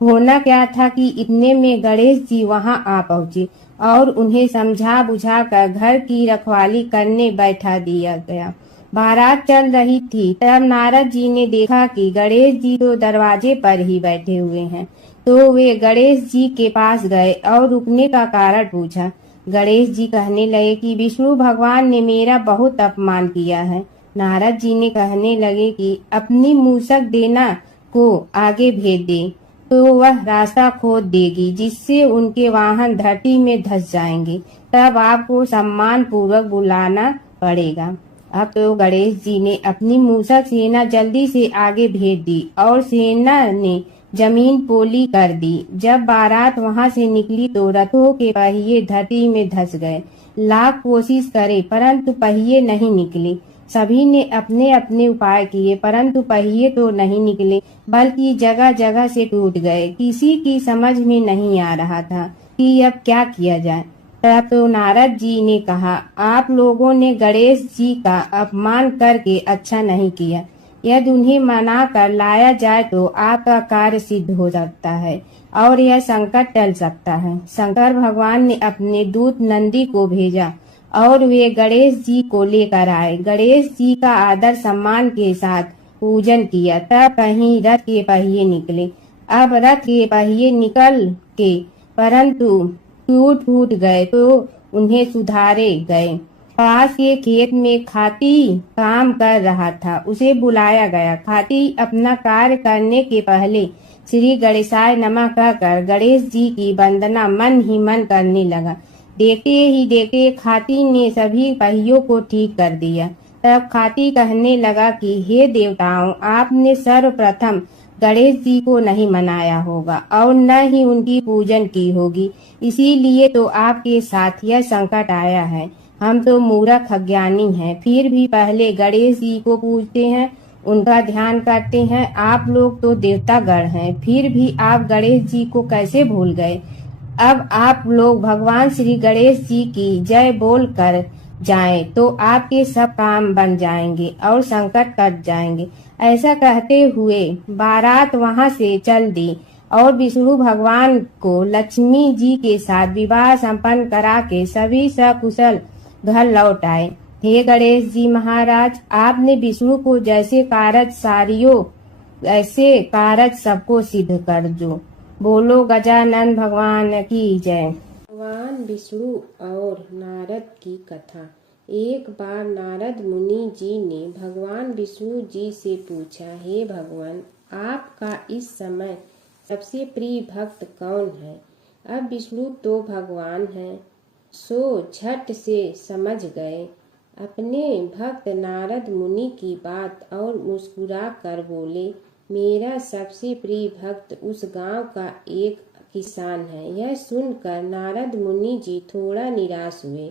होना क्या था कि इतने में गणेश जी वहां आ पहुंचे और उन्हें समझा बुझा कर घर की रखवाली करने बैठा दिया गया। बारात चल रही थी तब नारद जी ने देखा कि गणेश जी तो दरवाजे पर ही बैठे हुए हैं। तो वे गणेश जी के पास गए और रुकने का कारण पूछा। गणेश जी कहने लगे कि विष्णु भगवान ने मेरा बहुत अपमान किया है। नारद जी ने कहने लगे कि अपनी मूसक देना को आगे भेज दे तो वह रास्ता खोद देगी, जिससे उनके वाहन धरती में धंस जाएंगे। तब आपको सम्मान पूर्वक बुलाना पड़ेगा। अब तो गणेश जी ने अपनी मूसक सेना जल्दी से आगे भेज दी और सेना ने जमीन पोली कर दी। जब बारात वहां से निकली तो रथों के पहिए धरती में धंस गए। लाख कोशिश करे परंतु पहिए नहीं निकले। सभी ने अपने अपने उपाय किए परंतु पहिए तो नहीं निकले, बल्कि जगह जगह से टूट गए। किसी की समझ में नहीं आ रहा था कि अब क्या किया जाए। तब तो नारद जी ने कहा, आप लोगों ने गणेश जी का अपमान करके अच्छा नहीं किया। यदि उन्हें मना कर लाया जाए तो आपका कार्य सिद्ध हो सकता है और यह संकट टल सकता है। शंकर भगवान ने अपने दूत नंदी को भेजा और वे गणेश जी को लेकर आए। गणेश जी का आदर सम्मान के साथ पूजन किया। तब कहीं रथ के पहिए निकले। अब रथ के पहिए निकल के परंतु टूट गए तो उन्हें सुधारे गए। पास के खेत में खाती काम कर रहा था, उसे बुलाया गया। खाती अपना कार्य करने के पहले श्री गणेशाय नमः कहकर गणेश जी की वंदना मन ही मन करने लगा। देखते ही देखते खाती ने सभी पहियों को ठीक कर दिया। तब खाती कहने लगा कि हे देवताओं, आपने सर्वप्रथम गणेश जी को नहीं मनाया होगा और न ही उनकी पूजन की होगी, इसीलिए तो आपके साथ यह संकट आया है। हम तो मूर्ख अज्ञानी हैं, फिर भी पहले गणेश जी को पूजते हैं, उनका ध्यान करते हैं। आप लोग तो देवतागण हैं, फिर भी आप गणेश जी को कैसे भूल गए। अब आप लोग भगवान श्री गणेश जी की जय बोल कर जाएं तो आपके सब काम बन जाएंगे और संकट कट जाएंगे। ऐसा कहते हुए बारात वहां से चल दी और विष्णु भगवान को लक्ष्मी जी के साथ विवाह संपन्न करा के सभी सकुशल घर लौट आए। हे गणेश जी महाराज, आपने विष्णु को जैसे कारज सारियो ऐसे कारज सबको सिद्ध कर दो। बोलो गजानन भगवान की जय। भगवान विष्णु और नारद की कथा। एक बार नारद मुनि जी ने भगवान विष्णु जी से पूछा, हे भगवान, आपका इस समय सबसे प्रिय भक्त कौन है? अब विष्णु तो भगवान हैं, सो झट से समझ गए अपने भक्त नारद मुनि की बात और मुस्कुरा कर बोले, मेरा सबसे प्रिय भक्त उस गांव का एक किसान है। यह सुनकर नारद मुनि जी थोड़ा निराश हुए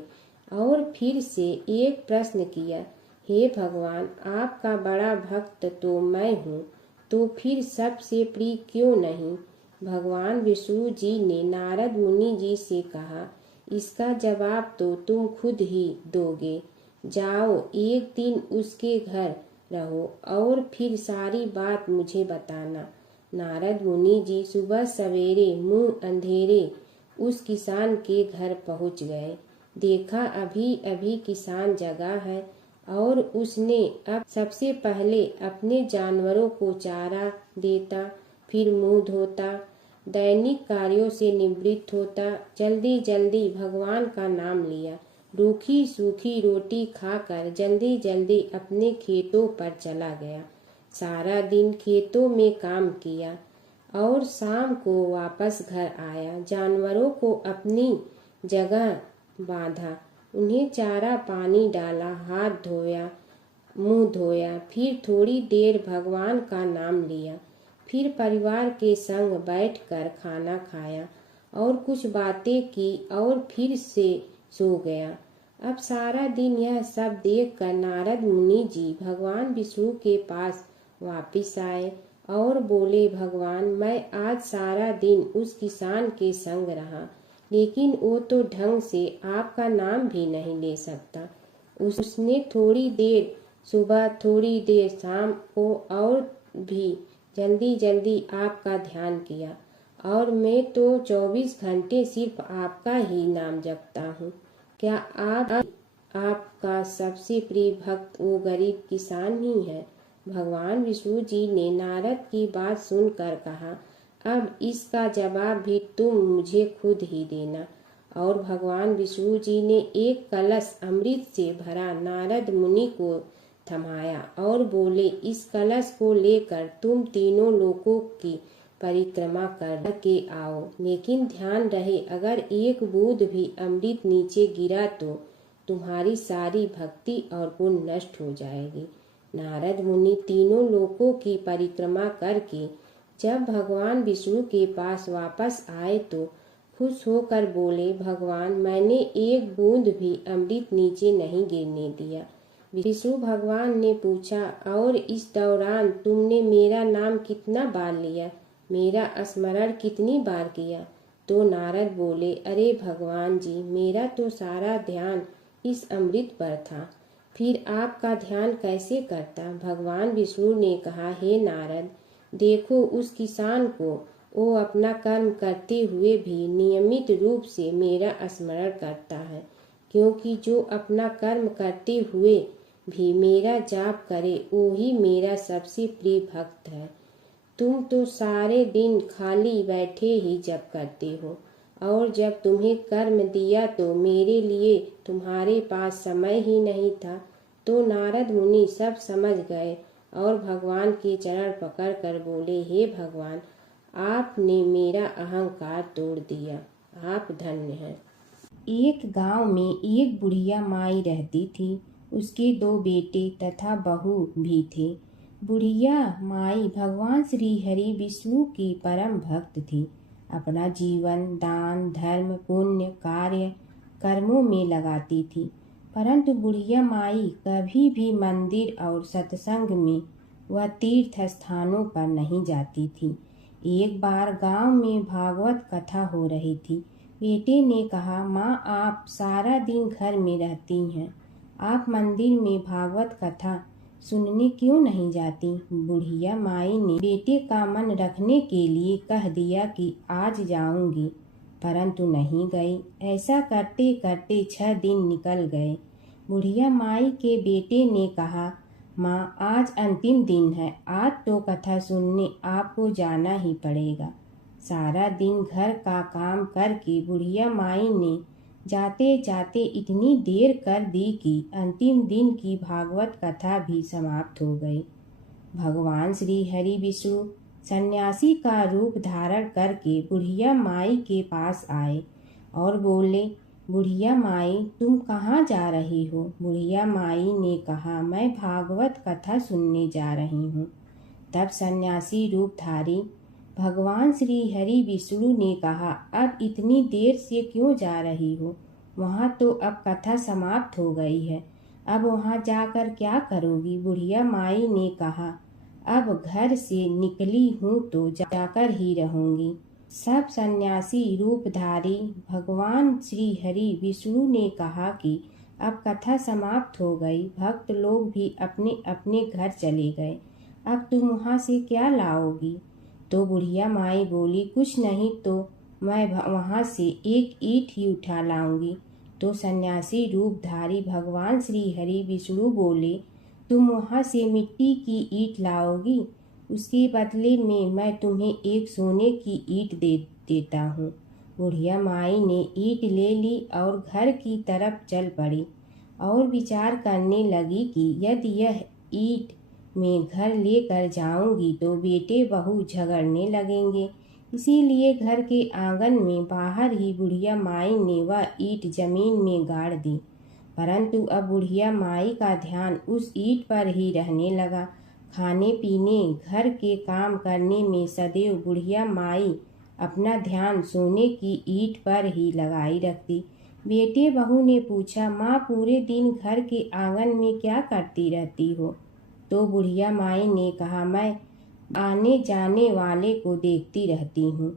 और फिर से एक प्रश्न किया, हे भगवान, आपका बड़ा भक्त तो मैं हूँ, तो फिर सबसे प्रिय क्यों नहीं? भगवान विष्णु जी ने नारद मुनि जी से कहा, इसका जवाब तो तुम खुद ही दोगे। जाओ, एक दिन उसके घर रहो और फिर सारी बात मुझे बताना। नारद मुनि जी सुबह सवेरे मुंह अंधेरे उस किसान के घर पहुंच गए। देखा अभी अभी किसान जगा है और उसने अब सबसे पहले अपने जानवरों को चारा देता, फिर मुंह धोता, दैनिक कार्यों से निवृत्त होता, जल्दी जल्दी भगवान का नाम लिया, रूखी सूखी रोटी खाकर जल्दी जल्दी अपने खेतों पर चला गया। सारा दिन खेतों में काम किया और शाम को वापस घर आया। जानवरों को अपनी जगह बांधा, उन्हें चारा पानी डाला, हाथ धोया, मुंह धोया, फिर थोड़ी देर भगवान का नाम लिया, फिर परिवार के संग बैठकर खाना खाया और कुछ बातें की और फिर से सो गया। अब सारा दिन यह सब देखकर नारद मुनि जी भगवान विष्णु के पास वापिस आए और बोले, भगवान, मैं आज सारा दिन उस किसान के संग रहा, लेकिन वो तो ढंग से आपका नाम भी नहीं ले सकता। उसने थोड़ी देर सुबह, थोड़ी देर शाम को और भी जल्दी जल्दी आपका ध्यान किया, और मैं तो 24 घंटे सिर्फ आपका ही नाम जपता हूँ। क्या आपका सबसे प्रिय भक्त वो गरीब किसान ही है? भगवान विष्णु जी ने नारद की बात सुनकर कहा, अब इसका जवाब भी तुम मुझे खुद ही देना। और भगवान विष्णु जी ने एक कलश अमृत से भरा नारद मुनि को थमाया और बोले, इस कलश को लेकर तुम तीनों लोकों की परिक्रमा करके आओ, लेकिन ध्यान रहे अगर एक बूंद भी अमृत नीचे गिरा तो तुम्हारी सारी भक्ति और पुण्य नष्ट हो जाएगी। नारद मुनि तीनों लोकों की परिक्रमा करके जब भगवान विष्णु के पास वापस आए तो खुश होकर बोले, भगवान, मैंने एक बूंद भी अमृत नीचे नहीं गिरने दिया। विष्णु भगवान ने पूछा, और इस दौरान तुमने मेरा नाम कितना बार लिया, मेरा स्मरण कितनी बार किया? तो नारद बोले, अरे भगवान जी, मेरा तो सारा ध्यान इस अमृत पर था, फिर आपका ध्यान कैसे करता? भगवान विष्णु ने कहा, हे नारद, देखो उस किसान को, वो अपना कर्म करते हुए भी नियमित रूप से मेरा स्मरण करता है, क्योंकि जो अपना कर्म करते हुए भी मेरा जाप करे वो ही मेरा सबसे प्रिय भक्त है। तुम तो सारे दिन खाली बैठे ही जप करते हो, और जब तुम्हें कर्म दिया तो मेरे लिए तुम्हारे पास समय ही नहीं था। तो नारद मुनि सब समझ गए और भगवान के चरण पकड़ कर बोले, हे भगवान, आपने मेरा अहंकार तोड़ दिया, आप धन्य हैं। एक गांव में एक बुढ़िया माई रहती थी। उसके 2 बेटे तथा बहू भी थे। बुढ़िया माई भगवान श्री हरि विष्णु की परम भक्त थी। अपना जीवन दान धर्म पुण्य कार्य कर्मों में लगाती थी, परंतु बुढ़िया माई कभी भी मंदिर और सत्संग में व तीर्थ स्थानों पर नहीं जाती थी। एक बार गांव में भागवत कथा हो रही थी। बेटे ने कहा, माँ, आप सारा दिन घर में रहती हैं, आप मंदिर में भागवत कथा सुनने क्यों नहीं जाती? बुढ़िया माई ने बेटे का मन रखने के लिए कह दिया कि आज जाऊंगी, परंतु नहीं गई। ऐसा करते करते 6 दिन निकल गए। बुढ़िया माई के बेटे ने कहा, माँ, आज अंतिम दिन है, आज तो कथा सुनने आपको जाना ही पड़ेगा। सारा दिन घर का काम करके बुढ़िया माई ने जाते जाते इतनी देर कर दी कि अंतिम दिन की भागवत कथा भी समाप्त हो गई। भगवान श्री हरि विष्णु सन्यासी का रूप धारण करके बुढ़िया माई के पास आए और बोले, बुढ़िया माई, तुम कहाँ जा रही हो? बुढ़िया माई ने कहा, मैं भागवत कथा सुनने जा रही हूँ। तब सन्यासी रूपधारी भगवान श्री हरि विष्णु ने कहा, अब इतनी देर से क्यों जा रही हो? वहाँ तो अब कथा समाप्त हो गई है, अब वहाँ जाकर क्या करोगी? बुढ़िया माई ने कहा, अब घर से निकली हूँ तो जाकर ही रहूंगी। सब सन्यासी रूपधारी भगवान श्री हरि विष्णु ने कहा कि अब कथा समाप्त हो गई, भक्त लोग भी अपने अपने घर चले गए, अब तुम वहाँ से क्या लाओगी? तो बुढ़िया माई बोली, कुछ नहीं तो मैं वहाँ से एक ईंट ही उठा लाऊंगी। तो सन्यासी रूपधारी भगवान श्री हरि विष्णु बोले, तुम वहाँ से मिट्टी की ईंट लाओगी, उसके बदले में मैं तुम्हें एक सोने की ईंट देता हूँ। बुढ़िया माई ने ईंट ले ली और घर की तरफ चल पड़ी और विचार करने लगी कि यदि यह ईंट मैं घर लेकर जाऊंगी तो बेटे बहू झगड़ने लगेंगे, इसीलिए घर के आंगन में बाहर ही बुढ़िया माई ने वह ईंट जमीन में गाड़ दी। परंतु अब बुढ़िया माई का ध्यान उस ईंट पर ही रहने लगा। खाने पीने घर के काम करने में सदैव बुढ़िया माई अपना ध्यान सोने की ईंट पर ही लगाई रखती। बेटे बहू ने पूछा, माँ पूरे दिन घर के आंगन में क्या करती रहती हो? तो बुढ़िया माई ने कहा, मैं आने जाने वाले को देखती रहती हूँ।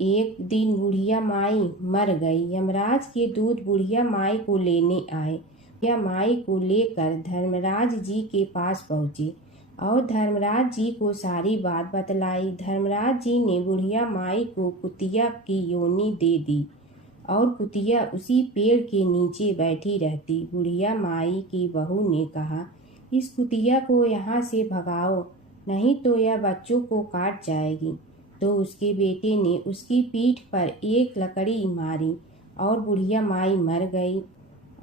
एक दिन बुढ़िया माई मर गई। यमराज के दूत बुढ़िया माई को लेने आए। बुढ़िया माई को लेकर धर्मराज जी के पास पहुँचे और धर्मराज जी को सारी बात बतलाई। धर्मराज जी ने बुढ़िया माई को कुतिया की योनि दे दी और कुतिया उसी पेड़ के नीचे बैठी रहती। बुढ़िया माई की बहू ने कहा, इस कुतिया को यहाँ से भगाओ, नहीं तो यह बच्चों को काट जाएगी। तो उसके बेटे ने उसकी पीठ पर एक लकड़ी मारी और बुढ़िया माई मर गई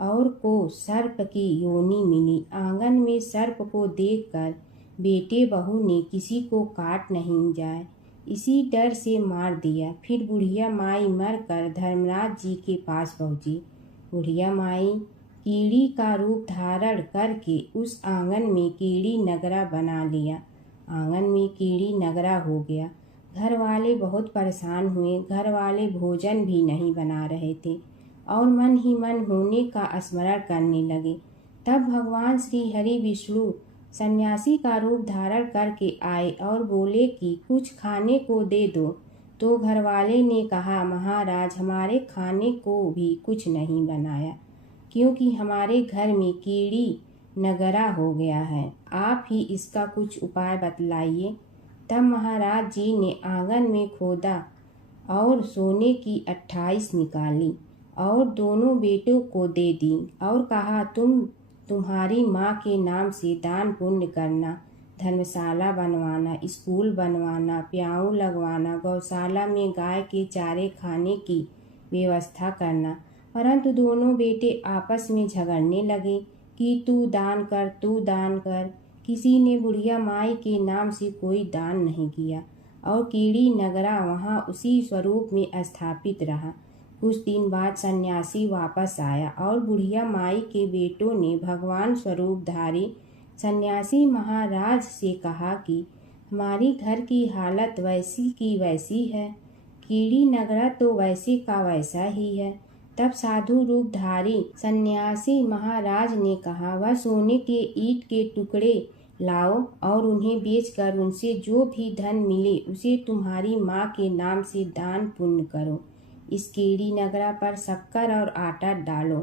और को सर्प की योनि मिली। आंगन में सर्प को देखकर बेटे बहू ने किसी को काट नहीं जाए इसी डर से मार दिया। फिर बुढ़िया माई मरकर धर्मराज जी के पास पहुंची। बुढ़िया माई कीड़ी का रूप धारण करके उस आंगन में कीड़ी नगरा बना लिया। आंगन में कीड़ी नगरा हो गया। घर वाले बहुत परेशान हुए। घर वाले भोजन भी नहीं बना रहे थे और मन ही मन होने का स्मरण करने लगे। तब भगवान श्री हरि विष्णु सन्यासी का रूप धारण करके आए और बोले कि कुछ खाने को दे दो। तो घरवाले ने कहा, महाराज, हमारे खाने को भी कुछ नहीं बनाया क्योंकि हमारे घर में कीड़ी नगरा हो गया है, आप ही इसका कुछ उपाय बतलाइए। तब महाराज जी ने आंगन में खोदा और सोने की 28 निकाली और दोनों बेटों को दे दी और कहा, तुम्हारी माँ के नाम से दान पुण्य करना, धर्मशाला बनवाना, स्कूल बनवाना, प्याऊ लगवाना, गौशाला में गाय के चारे खाने की व्यवस्था करना। परंतु दोनों बेटे आपस में झगड़ने लगे कि तू दान कर, तू दान कर। किसी ने बुढ़िया माई के नाम से कोई दान नहीं किया और कीड़ी नगरा वहाँ उसी स्वरूप में स्थापित रहा। कुछ दिन बाद सन्यासी वापस आया और बुढ़िया माई के बेटों ने भगवान स्वरूपधारी सन्यासी महाराज से कहा कि हमारी घर की हालत वैसी की वैसी है, कीड़ी नगरा तो वैसे का वैसा ही है। तब साधु रूपधारी सन्यासी महाराज ने कहा, वह सोने के ईंट के टुकड़े लाओ और उन्हें बेचकर उनसे जो भी धन मिले उसे तुम्हारी माँ के नाम से दान पुण्य करो। इस कीड़ी नगरा पर शक्कर और आटा डालो।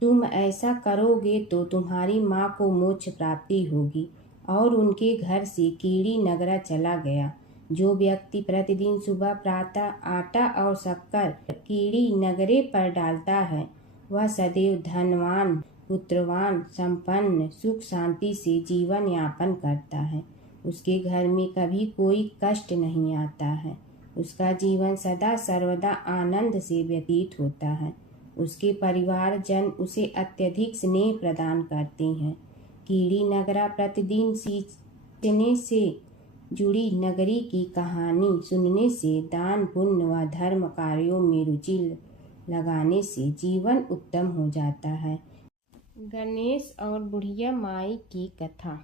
तुम ऐसा करोगे तो तुम्हारी माँ को मोक्ष प्राप्ति होगी। और उनके घर से कीड़ी नगरा चला गया। जो व्यक्ति प्रतिदिन सुबह प्रातः आटा और शक्कर कीड़ी नगरे पर डालता है वह सदैव धनवान, पुत्रवान, संपन्न, सुख शांति से जीवन यापन करता है। उसके घर में कभी कोई कष्ट नहीं आता है। उसका जीवन सदा सर्वदा आनंद से व्यतीत होता है। उसके परिवार जन उसे अत्यधिक स्नेह प्रदान करते हैं। कीड़ी नगरा प्रतिदिन सींचने से जुड़ी नगरी की कहानी सुनने से, दान पुण्य व धर्म कार्यों में रुचि लगाने से जीवन उत्तम हो जाता है। गणेश और बुढ़िया माई की कथा।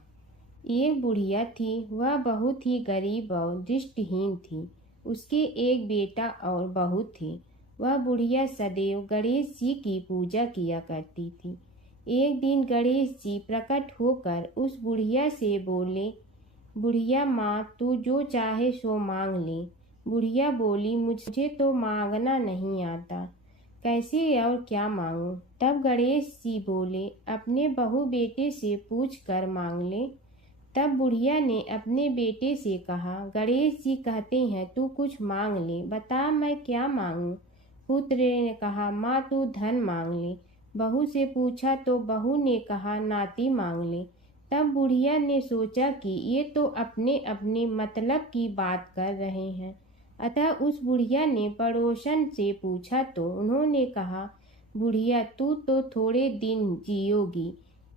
एक बुढ़िया थी, वह बहुत ही गरीब और दृष्टिहीन थी। उसके एक बेटा और बहू थे। वह बुढ़िया सदैव गणेश जी की पूजा किया करती थी। एक दिन गणेश जी प्रकट होकर उस बुढ़िया से बोले, बुढ़िया माँ, तू जो चाहे सो मांग ले। बुढ़िया बोली, मुझे तो मांगना नहीं आता, कैसे और क्या मांगूं? तब गणेश जी बोले, अपने बहू बेटे से पूछ कर मांग ले। तब बुढ़िया ने अपने बेटे से कहा, गणेश जी कहते हैं तू कुछ मांग ले, बता मैं क्या मांगूं? पुत्र ने कहा, माँ तू धन मांग ले। बहू से पूछा तो बहू ने कहा, नाती मांग ले। तब बुढ़िया ने सोचा कि ये तो अपने अपने मतलब की बात कर रहे हैं। अतः उस बुढ़िया ने पड़ोसन से पूछा तो उन्होंने कहा, बुढ़िया तू तो थोड़े दिन जियोगी,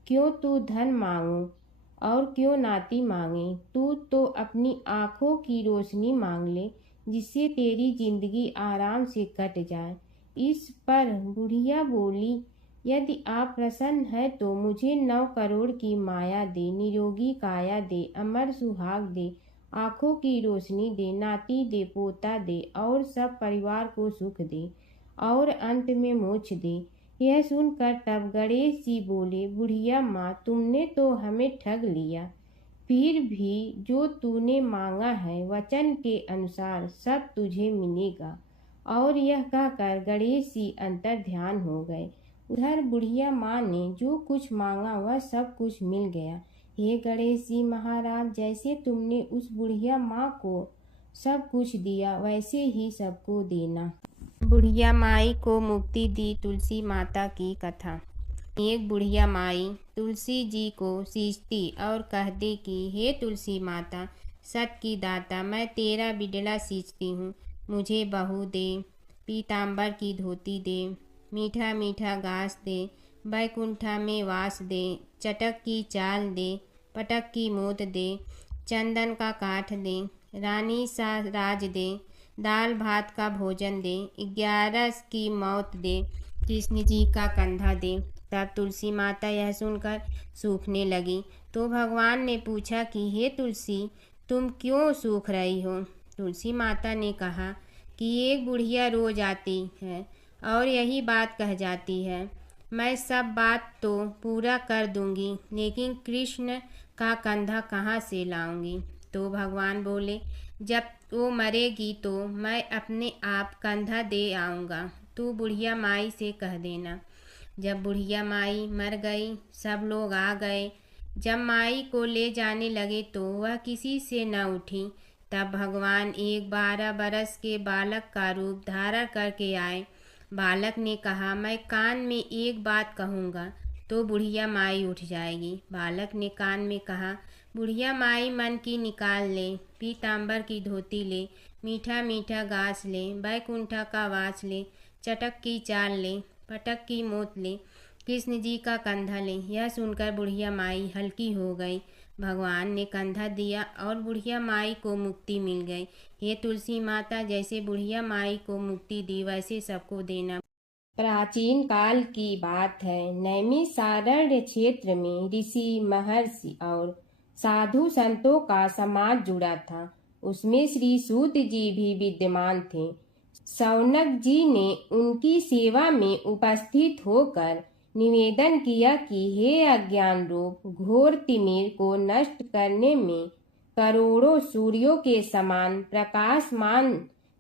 क्यों तू धन मांगो और क्यों नाती मांगे? तू तो अपनी आँखों की रोशनी मांग ले, जिससे तेरी जिंदगी आराम से कट जाए। इस पर बुढ़िया बोली, यदि आप प्रसन्न हैं तो मुझे 9 करोड़ की माया दे, निरोगी काया दे, अमर सुहाग दे, आँखों की रोशनी दे, नाती दे, पोता दे और सब परिवार को सुख दे और अंत में मोक्ष दे। यह सुनकर तब गणेश जी बोले, बुढ़िया माँ, तुमने तो हमें ठग लिया। फिर भी जो तूने मांगा है वचन के अनुसार सब तुझे मिलेगा। और यह कहकर गणेश जी अंतर ध्यान हो गए। उधर बुढ़िया माँ ने जो कुछ मांगा वह सब कुछ मिल गया। हे गणेश जी महाराज, जैसे तुमने उस बुढ़िया माँ को सब कुछ दिया वैसे ही सबको देना। बुढ़िया माई को मुक्ति दी। तुलसी माता की कथा। एक बुढ़िया माई तुलसी जी को सींचती और कहती कि हे तुलसी माता, सत की दाता, मैं तेरा बिडला सींचती हूँ, मुझे बहू दे, पीताम्बर की धोती दे, मीठा मीठा घास दे, बैकुंठा में वास दे, चटक की चाल दे, पटक की मोद दे, चंदन का काठ दे, रानी सा राज दे, दाल भात का भोजन दे, 11 की मौत दे, कृष्ण जी का कंधा दे। तब तुलसी माता यह सुनकर सूखने लगी। तो भगवान ने पूछा कि हे तुलसी, तुम क्यों सूख रही हो? तुलसी माता ने कहा कि एक बुढ़िया रोज आती है और यही बात कह जाती है, मैं सब बात तो पूरा कर दूंगी, लेकिन कृष्ण का कंधा कहाँ से लाऊंगी? तो भगवान बोले, जब वो मरेगी तो मैं अपने आप कंधा दे आऊँगा, तू बुढ़िया माई से कह देना। जब बुढ़िया माई मर गई, सब लोग आ गए। जब माई को ले जाने लगे तो वह किसी से न उठी। तब भगवान एक 12 बरस के बालक का रूप धारण करके आए। बालक ने कहा, मैं कान में एक बात कहूँगा तो बुढ़िया माई उठ जाएगी। बालक ने कान में कहा, बुढ़िया माई मन की निकाल ले, पीताम्बर की धोती ले, मीठा मीठा घास ले, बैकुंठा का वास ले, चटक की चाल ले, पटक की मोत ले, कृष्ण जी का कंधा ले। यह सुनकर बुढ़िया माई हल्की हो गई। भगवान ने कंधा दिया और बुढ़िया माई को मुक्ति मिल गई। हे तुलसी माता, जैसे बुढ़िया माई को मुक्ति दी वैसे सबको देना। प्राचीन काल की बात है। नैमिषारण्य क्षेत्र में ऋषि, महर्षि और साधु संतों का समाज जुड़ा था। उसमें श्री सूत जी भी विद्यमान थे। शौनक जी ने उनकी सेवा में उपस्थित होकर निवेदन किया कि हे अज्ञान रूप घोर तिमिर को नष्ट करने में करोड़ों सूर्यों के समान प्रकाशमान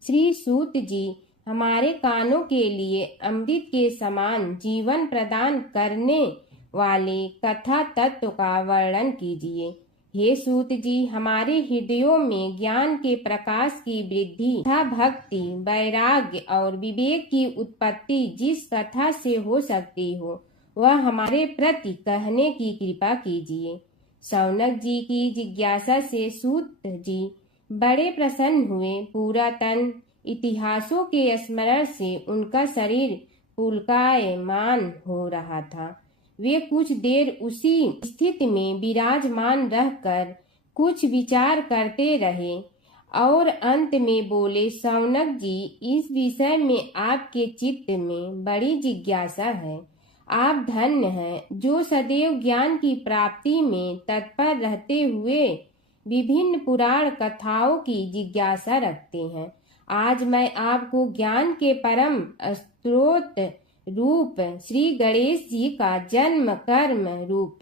श्री सूत जी हमारे कानों के लिए अमृत के समान जीवन प्रदान करने वाले कथा तत्व का वर्णन कीजिए। हे सूत जी, हमारे हृदयों में ज्ञान के प्रकाश की वृद्धि तथा भक्ति, वैराग्य और विवेक की उत्पत्ति जिस कथा से हो सकती हो वह हमारे प्रति कहने की कृपा कीजिए। शौनक जी की जिज्ञासा से सूत जी बड़े प्रसन्न हुए। पूरा तन इतिहासों के स्मरण से उनका शरीर पुलकायमान हो रहा था। वे कुछ देर उसी स्थिति में विराजमान रहकर कुछ विचार करते रहे और अंत में बोले, शौनक जी, इस विषय में आपके चित्त में बड़ी जिज्ञासा है। आप धन्य हैं जो सदैव ज्ञान की प्राप्ति में तत्पर रहते हुए विभिन्न पुराण कथाओं की जिज्ञासा रखते हैं। आज मैं आपको ज्ञान के परम स्रोत रूप श्री गणेश जी का जन्म कर्म रूप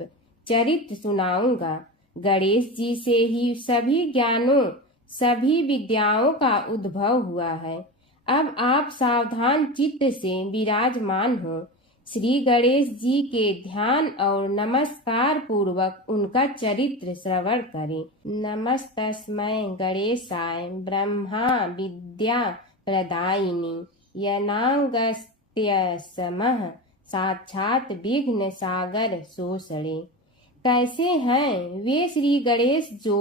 चरित्र सुनाऊंगा। गणेश जी से ही सभी ज्ञानों सभी विद्याओं का उद्भव हुआ है। अब आप सावधान चित्त से विराजमान हो। श्री गणेश जी के ध्यान और नमस्कार पूर्वक उनका चरित्र श्रवण करें। नमस्तस्मै गणेशाय ब्रह्मा विद्या प्रदायिनी यनागस्त्यसमः साक्षात विघ्न सागर सोषणे। कैसे हैं वे श्री गणेश जो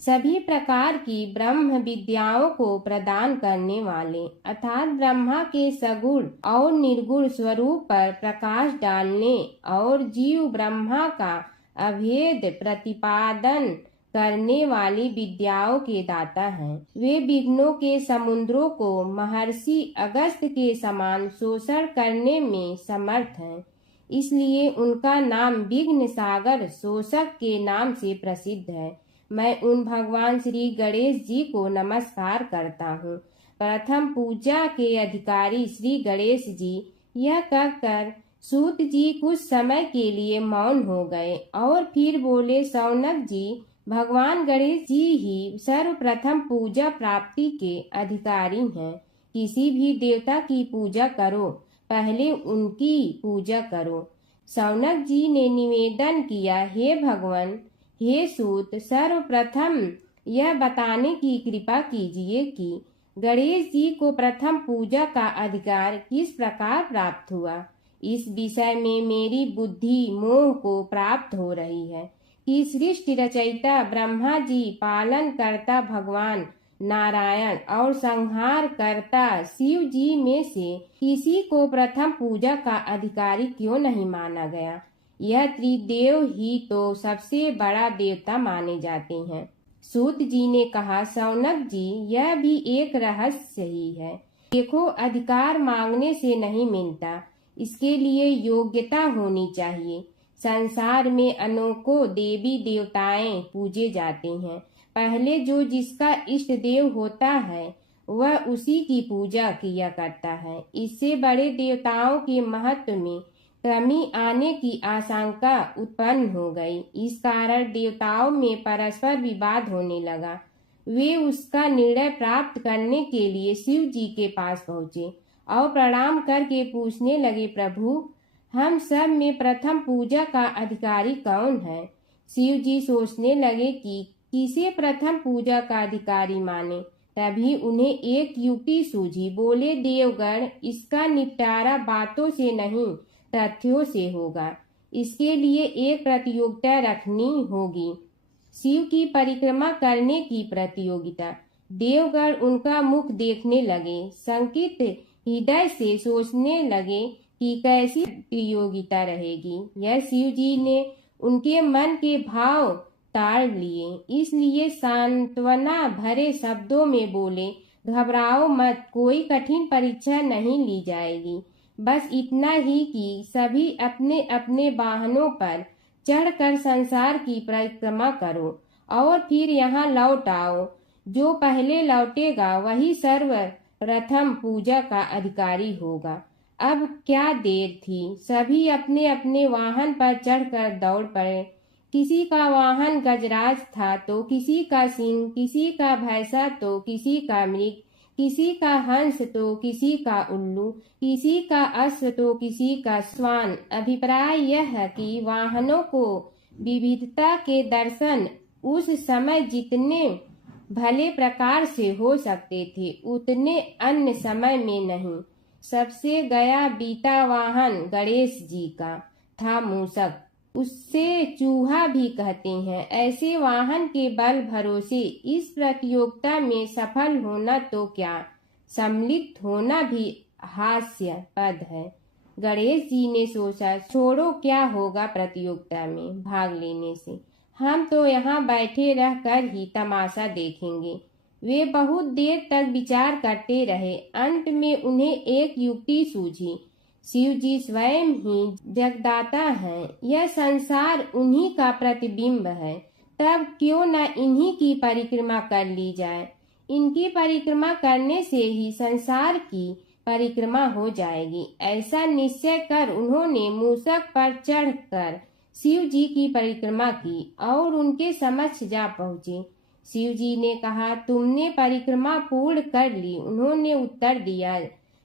सभी प्रकार की ब्रह्म विद्याओं को प्रदान करने वाले अर्थात ब्रह्मा के सगुण और निर्गुण स्वरूप पर प्रकाश डालने और जीव ब्रह्मा का अभेद प्रतिपादन करने वाली विद्याओं के दाता हैं। वे विघ्नों के समुद्रों को महर्षि अगस्त के समान शोषण करने में समर्थ हैं। इसलिए उनका नाम विघ्न सागर शोषक के नाम से प्रसिद्ध है। मैं उन भगवान श्री गणेश जी को नमस्कार करता हूँ। प्रथम पूजा के अधिकारी श्री गणेश जी, यह कहकर सूत जी कुछ समय के लिए मौन हो गए और फिर बोले, शौनक जी, भगवान गणेश जी ही सर्वप्रथम पूजा प्राप्ति के अधिकारी हैं। किसी भी देवता की पूजा करो, पहले उनकी पूजा करो। शौनक जी ने निवेदन किया, हे भगवान, हे सूत, सर्वप्रथम यह बताने की कृपा कीजिए कि गणेश जी को प्रथम पूजा का अधिकार किस प्रकार प्राप्त हुआ। इस विषय में मेरी बुद्धि मोह को प्राप्त हो रही है कि सृष्टि रचयिता ब्रह्मा जी, पालन करता भगवान नारायण और संहार करता शिव जी में से किसी को प्रथम पूजा का अधिकारी क्यों नहीं माना गया। यह त्रिदेव ही तो सबसे बड़ा देवता माने जाते हैं। सूत जी ने कहा, शौनक जी, यह भी एक रहस्य ही है। देखो, अधिकार मांगने से नहीं मिलता, इसके लिए योग्यता होनी चाहिए। संसार में अनेकों देवी देवताएं पूजे जाते हैं। पहले जो जिसका इष्ट देव होता है वह उसी की पूजा किया करता है। इससे बड़े देवताओं के महत्व में कमी आने की आशंका उत्पन्न हो गई। इस कारण देवताओं में परस्पर विवाद होने लगा। वे उसका निर्णय प्राप्त करने के लिए शिव जी के पास पहुँचे और प्रणाम करके पूछने लगे, प्रभु, हम सब में प्रथम पूजा का अधिकारी कौन है। शिव जी सोचने लगे कि किसे प्रथम पूजा का अधिकारी माने। तभी उन्हें एक युक्ति सूझी। बोले, देवगण, इसका निपटारा बातों से नहीं तथ्यों से होगा। इसके लिए एक प्रतियोगिता रखनी होगी, शिव की परिक्रमा करने की प्रतियोगिता। देवगण उनका मुख देखने लगे, शंकित हृदय से सोचने लगे कि कैसी प्रतियोगिता रहेगी। यह शिव जी ने उनके मन के भाव ताड़ लिए, इसलिए सांत्वना भरे शब्दों में बोले, घबराओ मत, कोई कठिन परीक्षा नहीं ली जाएगी। बस इतना ही कि सभी अपने अपने वाहनों पर चढ़कर संसार की परिक्रमा करो और फिर यहाँ लौट आओ। जो पहले लौटेगा वही सर्वप्रथम पूजा का अधिकारी होगा। अब क्या देर थी, सभी अपने अपने वाहन पर चढ़कर दौड़ पड़े। किसी का वाहन गजराज था तो किसी का सिंह, किसी का भैंसा तो किसी का मृग, किसी का हंस तो किसी का उल्लू, किसी का अश्व तो किसी का श्वान। अभिप्राय यह है कि वाहनों को विविधता के दर्शन उस समय जितने भले प्रकार से हो सकते थे उतने अन्य समय में नहीं। सबसे गया बीता वाहन गणेश जी का था मूषक। उससे चूहा भी कहते हैं। ऐसे वाहन के बल भरोसे इस प्रतियोगिता में सफल होना तो क्या, सम्मिलित होना भी हास्यास्पद है। गणेश जी ने सोचा, छोड़ो, क्या होगा प्रतियोगिता में भाग लेने से, हम तो यहाँ बैठे रह कर ही तमाशा देखेंगे। वे बहुत देर तक विचार करते रहे। अंत में उन्हें एक युक्ति सूझी। शिव जी स्वयं ही जगदाता हैं, यह संसार उन्हीं का प्रतिबिंब है, तब क्यों न इन्हीं की परिक्रमा कर ली जाए। इनकी परिक्रमा करने से ही संसार की परिक्रमा हो जाएगी। ऐसा निश्चय कर उन्होंने मूषक पर चढ़कर शिव जी की परिक्रमा की और उनके समक्ष जा पहुँचे। शिव जी ने कहा, तुमने परिक्रमा पूर्ण कर ली? उन्होंने उत्तर दिया,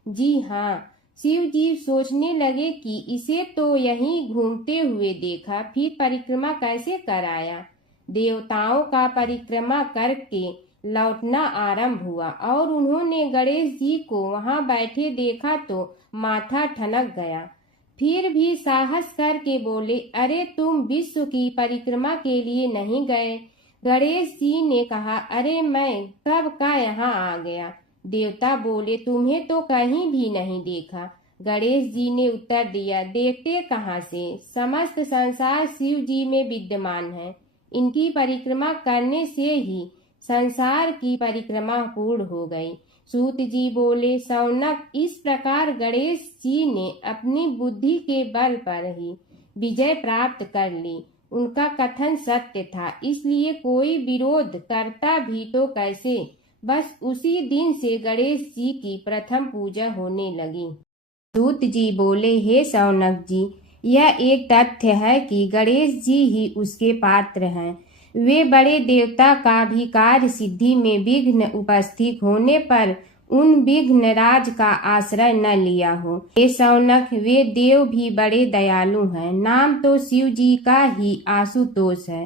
जी हाँ। शिव जी सोचने लगे कि इसे तो यहीं घूमते हुए देखा, फिर परिक्रमा कैसे कराया। देवताओं का परिक्रमा करके लौटना आरंभ हुआ और उन्होंने गणेश जी को वहां बैठे देखा तो माथा ठनक गया। फिर भी साहस करके बोले, अरे तुम विश्व की परिक्रमा के लिए नहीं गए? गणेश जी ने कहा, अरे मैं कब का यहाँ आ गया। देवता बोले, तुम्हें तो कहीं भी नहीं देखा। गणेश जी ने उत्तर दिया, देखते कहाँ से, समस्त संसार शिव जी में विद्यमान है। इनकी परिक्रमा करने से ही संसार की परिक्रमा पूर्ण हो गई। सूत जी बोले, शौनक, इस प्रकार गणेश जी ने अपनी बुद्धि के बल पर ही विजय प्राप्त कर ली। उनका कथन सत्य था, इसलिए कोई विरोध करता भी तो कैसे। बस उसी दिन से गणेश जी की प्रथम पूजा होने लगी। सूत जी बोले, हे शौनक जी, यह एक तथ्य है कि गणेश जी ही उसके पात्र हैं। वे बड़े देवता का भी कार्य सिद्धि में विघ्न उपस्थित होने पर उन विघ्न राज का आश्रय न लिया हो। हे शौनक, वे देव भी बड़े दयालु हैं। नाम तो शिव जी का ही आशुतोष है,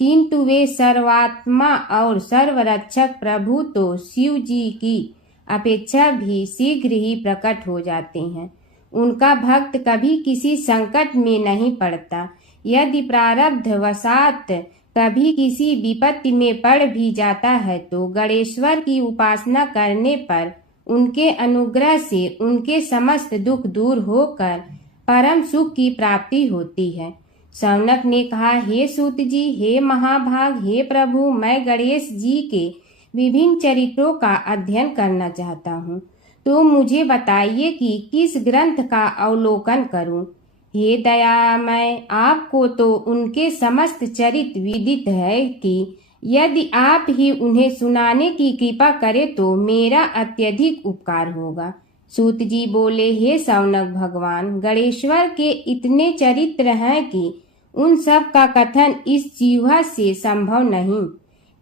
किंतु वे सर्वात्मा और सर्वरक्षक प्रभु तो शिव जी की अपेक्षा भी शीघ्र ही प्रकट हो जाते हैं। उनका भक्त कभी किसी संकट में नहीं पड़ता। यदि प्रारब्ध वशात कभी किसी विपत्ति में पड़ भी जाता है तो गणेश्वर की उपासना करने पर उनके अनुग्रह से उनके समस्त दुख दूर होकर परम सुख की प्राप्ति होती है। शौनक ने कहा, हे सूत जी, हे महाभाग, हे प्रभु, मैं गणेश जी के विभिन्न चरित्रों का अध्ययन करना चाहता हूँ, तो मुझे बताइए कि किस ग्रंथ का अवलोकन करूँ। हे दयामय, आपको तो उनके समस्त चरित्र विदित है कि यदि आप ही उन्हें सुनाने की कृपा करें तो मेरा अत्यधिक उपकार होगा। सूत जी बोले, हे शौनक भगवान, गणेश्वर के इतने चरित्र हैं कि उन सब का कथन इस जीवा से संभव नहीं,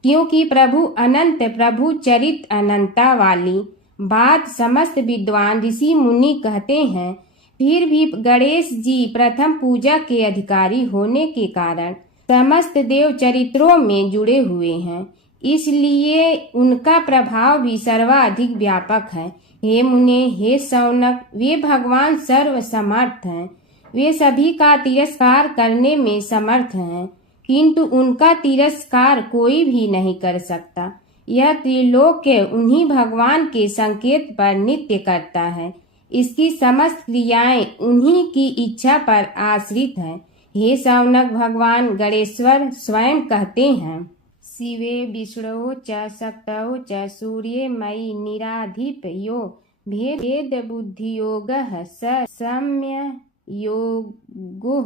क्योंकि प्रभु अनंत, प्रभु चरित्र अनंता वाली बात समस्त विद्वान ऋषि मुनि कहते हैं। फिर भी गणेश जी प्रथम पूजा के अधिकारी होने के कारण समस्त देव चरित्रों में जुड़े हुए हैं, इसलिए उनका प्रभाव भी सर्वाधिक व्यापक है। हे मुने, हे शौनक, वे भगवान सर्व समर्थ हैं। वे सभी का तिरस्कार करने में समर्थ हैं, किंतु उनका तिरस्कार कोई भी नहीं कर सकता। यह त्रिलोक्य उन्हीं भगवान के संकेत पर नित्य करता है। इसकी समस्त क्रियाएं उन्हीं की इच्छा पर आश्रित हैं। हे शौनक भगवान गणेश्वर स्वयं कहते हैं, शिवे विष्णु च शक्तौ च सूर्ये मयि निराधिप यो भेद बुद्धि योगः स सम्य योगो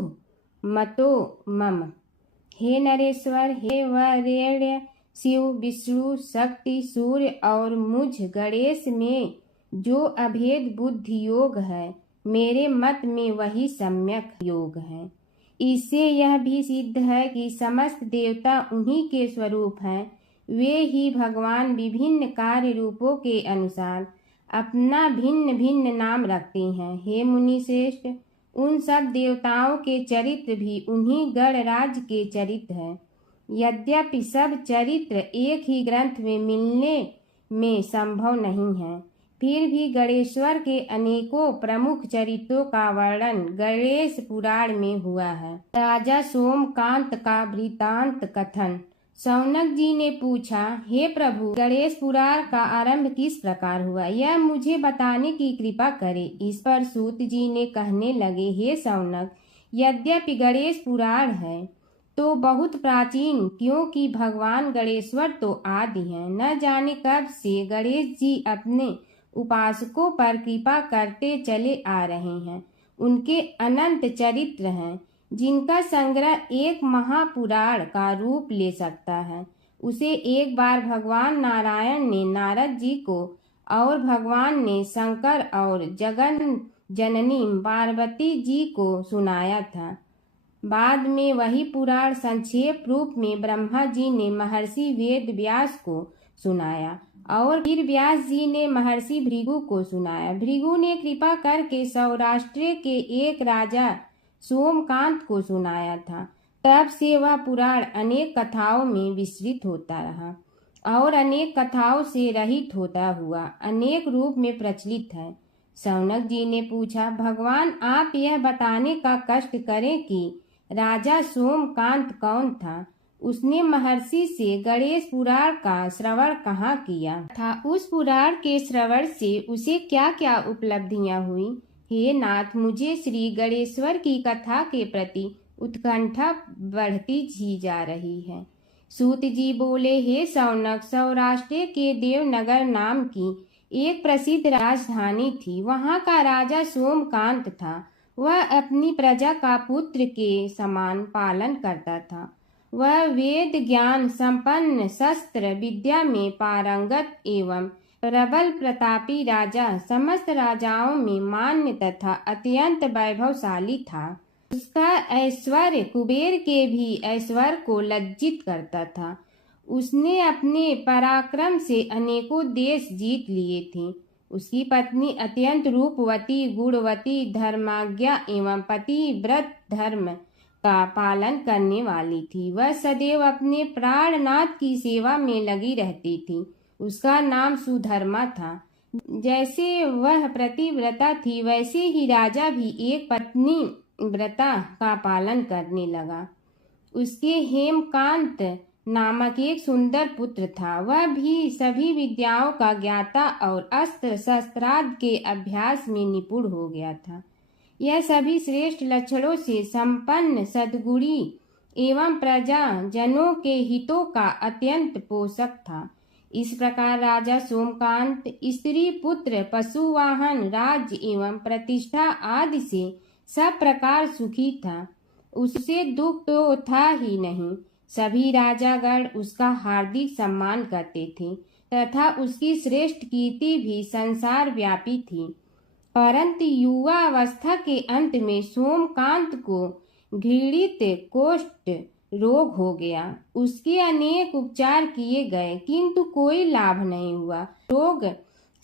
मतो मम। हे नरेश्वर, हे वरेण्य, शिव, विष्णु, शक्ति, सूर्य और मुझ गणेश में जो अभेद बुद्धि योग है, मेरे मत में वही सम्यक योग है। इससे यह भी सिद्ध है कि समस्त देवता उन्हीं के स्वरूप हैं। वे ही भगवान विभिन्न कार्य रूपों के अनुसार अपना भिन्न भिन्न नाम रखते हैं। हे मुनि श्रेष्ठ, उन सब देवताओं के चरित्र भी उन्हीं गणराज के चरित्र हैं। यद्यपि सब चरित्र एक ही ग्रंथ में मिलने में संभव नहीं है, फिर भी गणेश्वर के अनेकों प्रमुख चरित्रों का वर्णन गणेश पुराण में हुआ है। राजा सोमकांत का वृत्तांत कथन। शौनक जी ने पूछा, हे प्रभु, गणेश पुराण का आरंभ किस प्रकार हुआ, यह मुझे बताने की कृपा करे। इस पर सूत जी ने कहने लगे, हे शौनक, यद्यपि गणेश पुराण है तो बहुत प्राचीन, क्योंकि भगवान गणेश्वर तो आदि हैं। न जाने कब से गणेश जी अपने उपासकों पर कृपा करते चले आ रहे हैं। उनके अनंत चरित्र हैं, जिनका संग्रह एक महापुराण का रूप ले सकता है। उसे एक बार भगवान नारायण ने नारद जी को और भगवान ने शंकर और जगन जननी पार्वती जी को सुनाया था। बाद में वही पुराण संक्षेप रूप में ब्रह्मा जी ने महर्षि वेद व्यास को सुनाया और फिर व्यास जी ने महर्षि भृगु को सुनाया। भृगु ने कृपा करके सौराष्ट्र के एक राजा सोमकांत को सुनाया था। तब से वह पुराण अनेक कथाओं में विस्तृत होता रहा और अनेक कथाओं से रहित होता हुआ अनेक रूप में प्रचलित है। शौनक जी ने पूछा, भगवान, आप यह बताने का कष्ट करें कि राजा सोमकांत कौन था। उसने महर्षि से गणेश पुराण का श्रवण कहाँ किया था, उस पुराण के श्रवण से उसे क्या क्या उपलब्धियां हुई। हे नाथ, मुझे श्री गणेश्वर की कथा के प्रति उत्कंठा बढ़ती ही जा रही है। सूत जी बोले, हे शौनक, सौराष्ट्र के देवनगर नाम की एक प्रसिद्ध राजधानी थी। वहाँ का राजा सोमकांत था। वह अपनी प्रजा का पुत्र के समान पालन करता था। वह वेद ज्ञान संपन्न, शस्त्र विद्या में पारंगत एवं प्रबल प्रतापी राजा, समस्त राजाओं में मान्य तथा अत्यंत वैभवशाली था। उसका ऐश्वर्य कुबेर के भी ऐश्वर्य को लज्जित करता था। उसने अपने पराक्रम से अनेकों देश जीत लिए थे। उसकी पत्नी अत्यंत रूपवती, गुणवती, धर्माज्ञा एवं पतिव्रत धर्म का पालन करने वाली थी। वह सदैव अपने प्राणनाथ की सेवा में लगी रहती थी। उसका नाम सुधर्मा था। जैसे वह प्रतिव्रता थी, वैसे ही राजा भी एक पत्नी व्रता का पालन करने लगा। उसके हेमकांत नामक एक सुंदर पुत्र था। वह भी सभी विद्याओं का ज्ञाता और अस्त्र शस्त्रादि के अभ्यास में निपुण हो गया था। यह सभी श्रेष्ठ लक्षणों से संपन्न, सद्गुणी एवं प्रजा जनों के हितों का अत्यंत पोषक था। इस प्रकार राजा सोमकांत स्त्री पुत्र, पशु वाहन, राज्य एवं प्रतिष्ठा आदि से सब प्रकार सुखी था। उससे दुख तो था ही नहीं। सभी राजागण उसका हार्दिक सम्मान करते थे तथा उसकी श्रेष्ठ कीर्ति भी संसार व्यापी थी। परंतु युवावस्था के अंत में सोमकांत को घृणित कोष्ठ रोग हो गया। उसके अनेक उपचार किए गए, किंतु कोई लाभ नहीं हुआ। रोग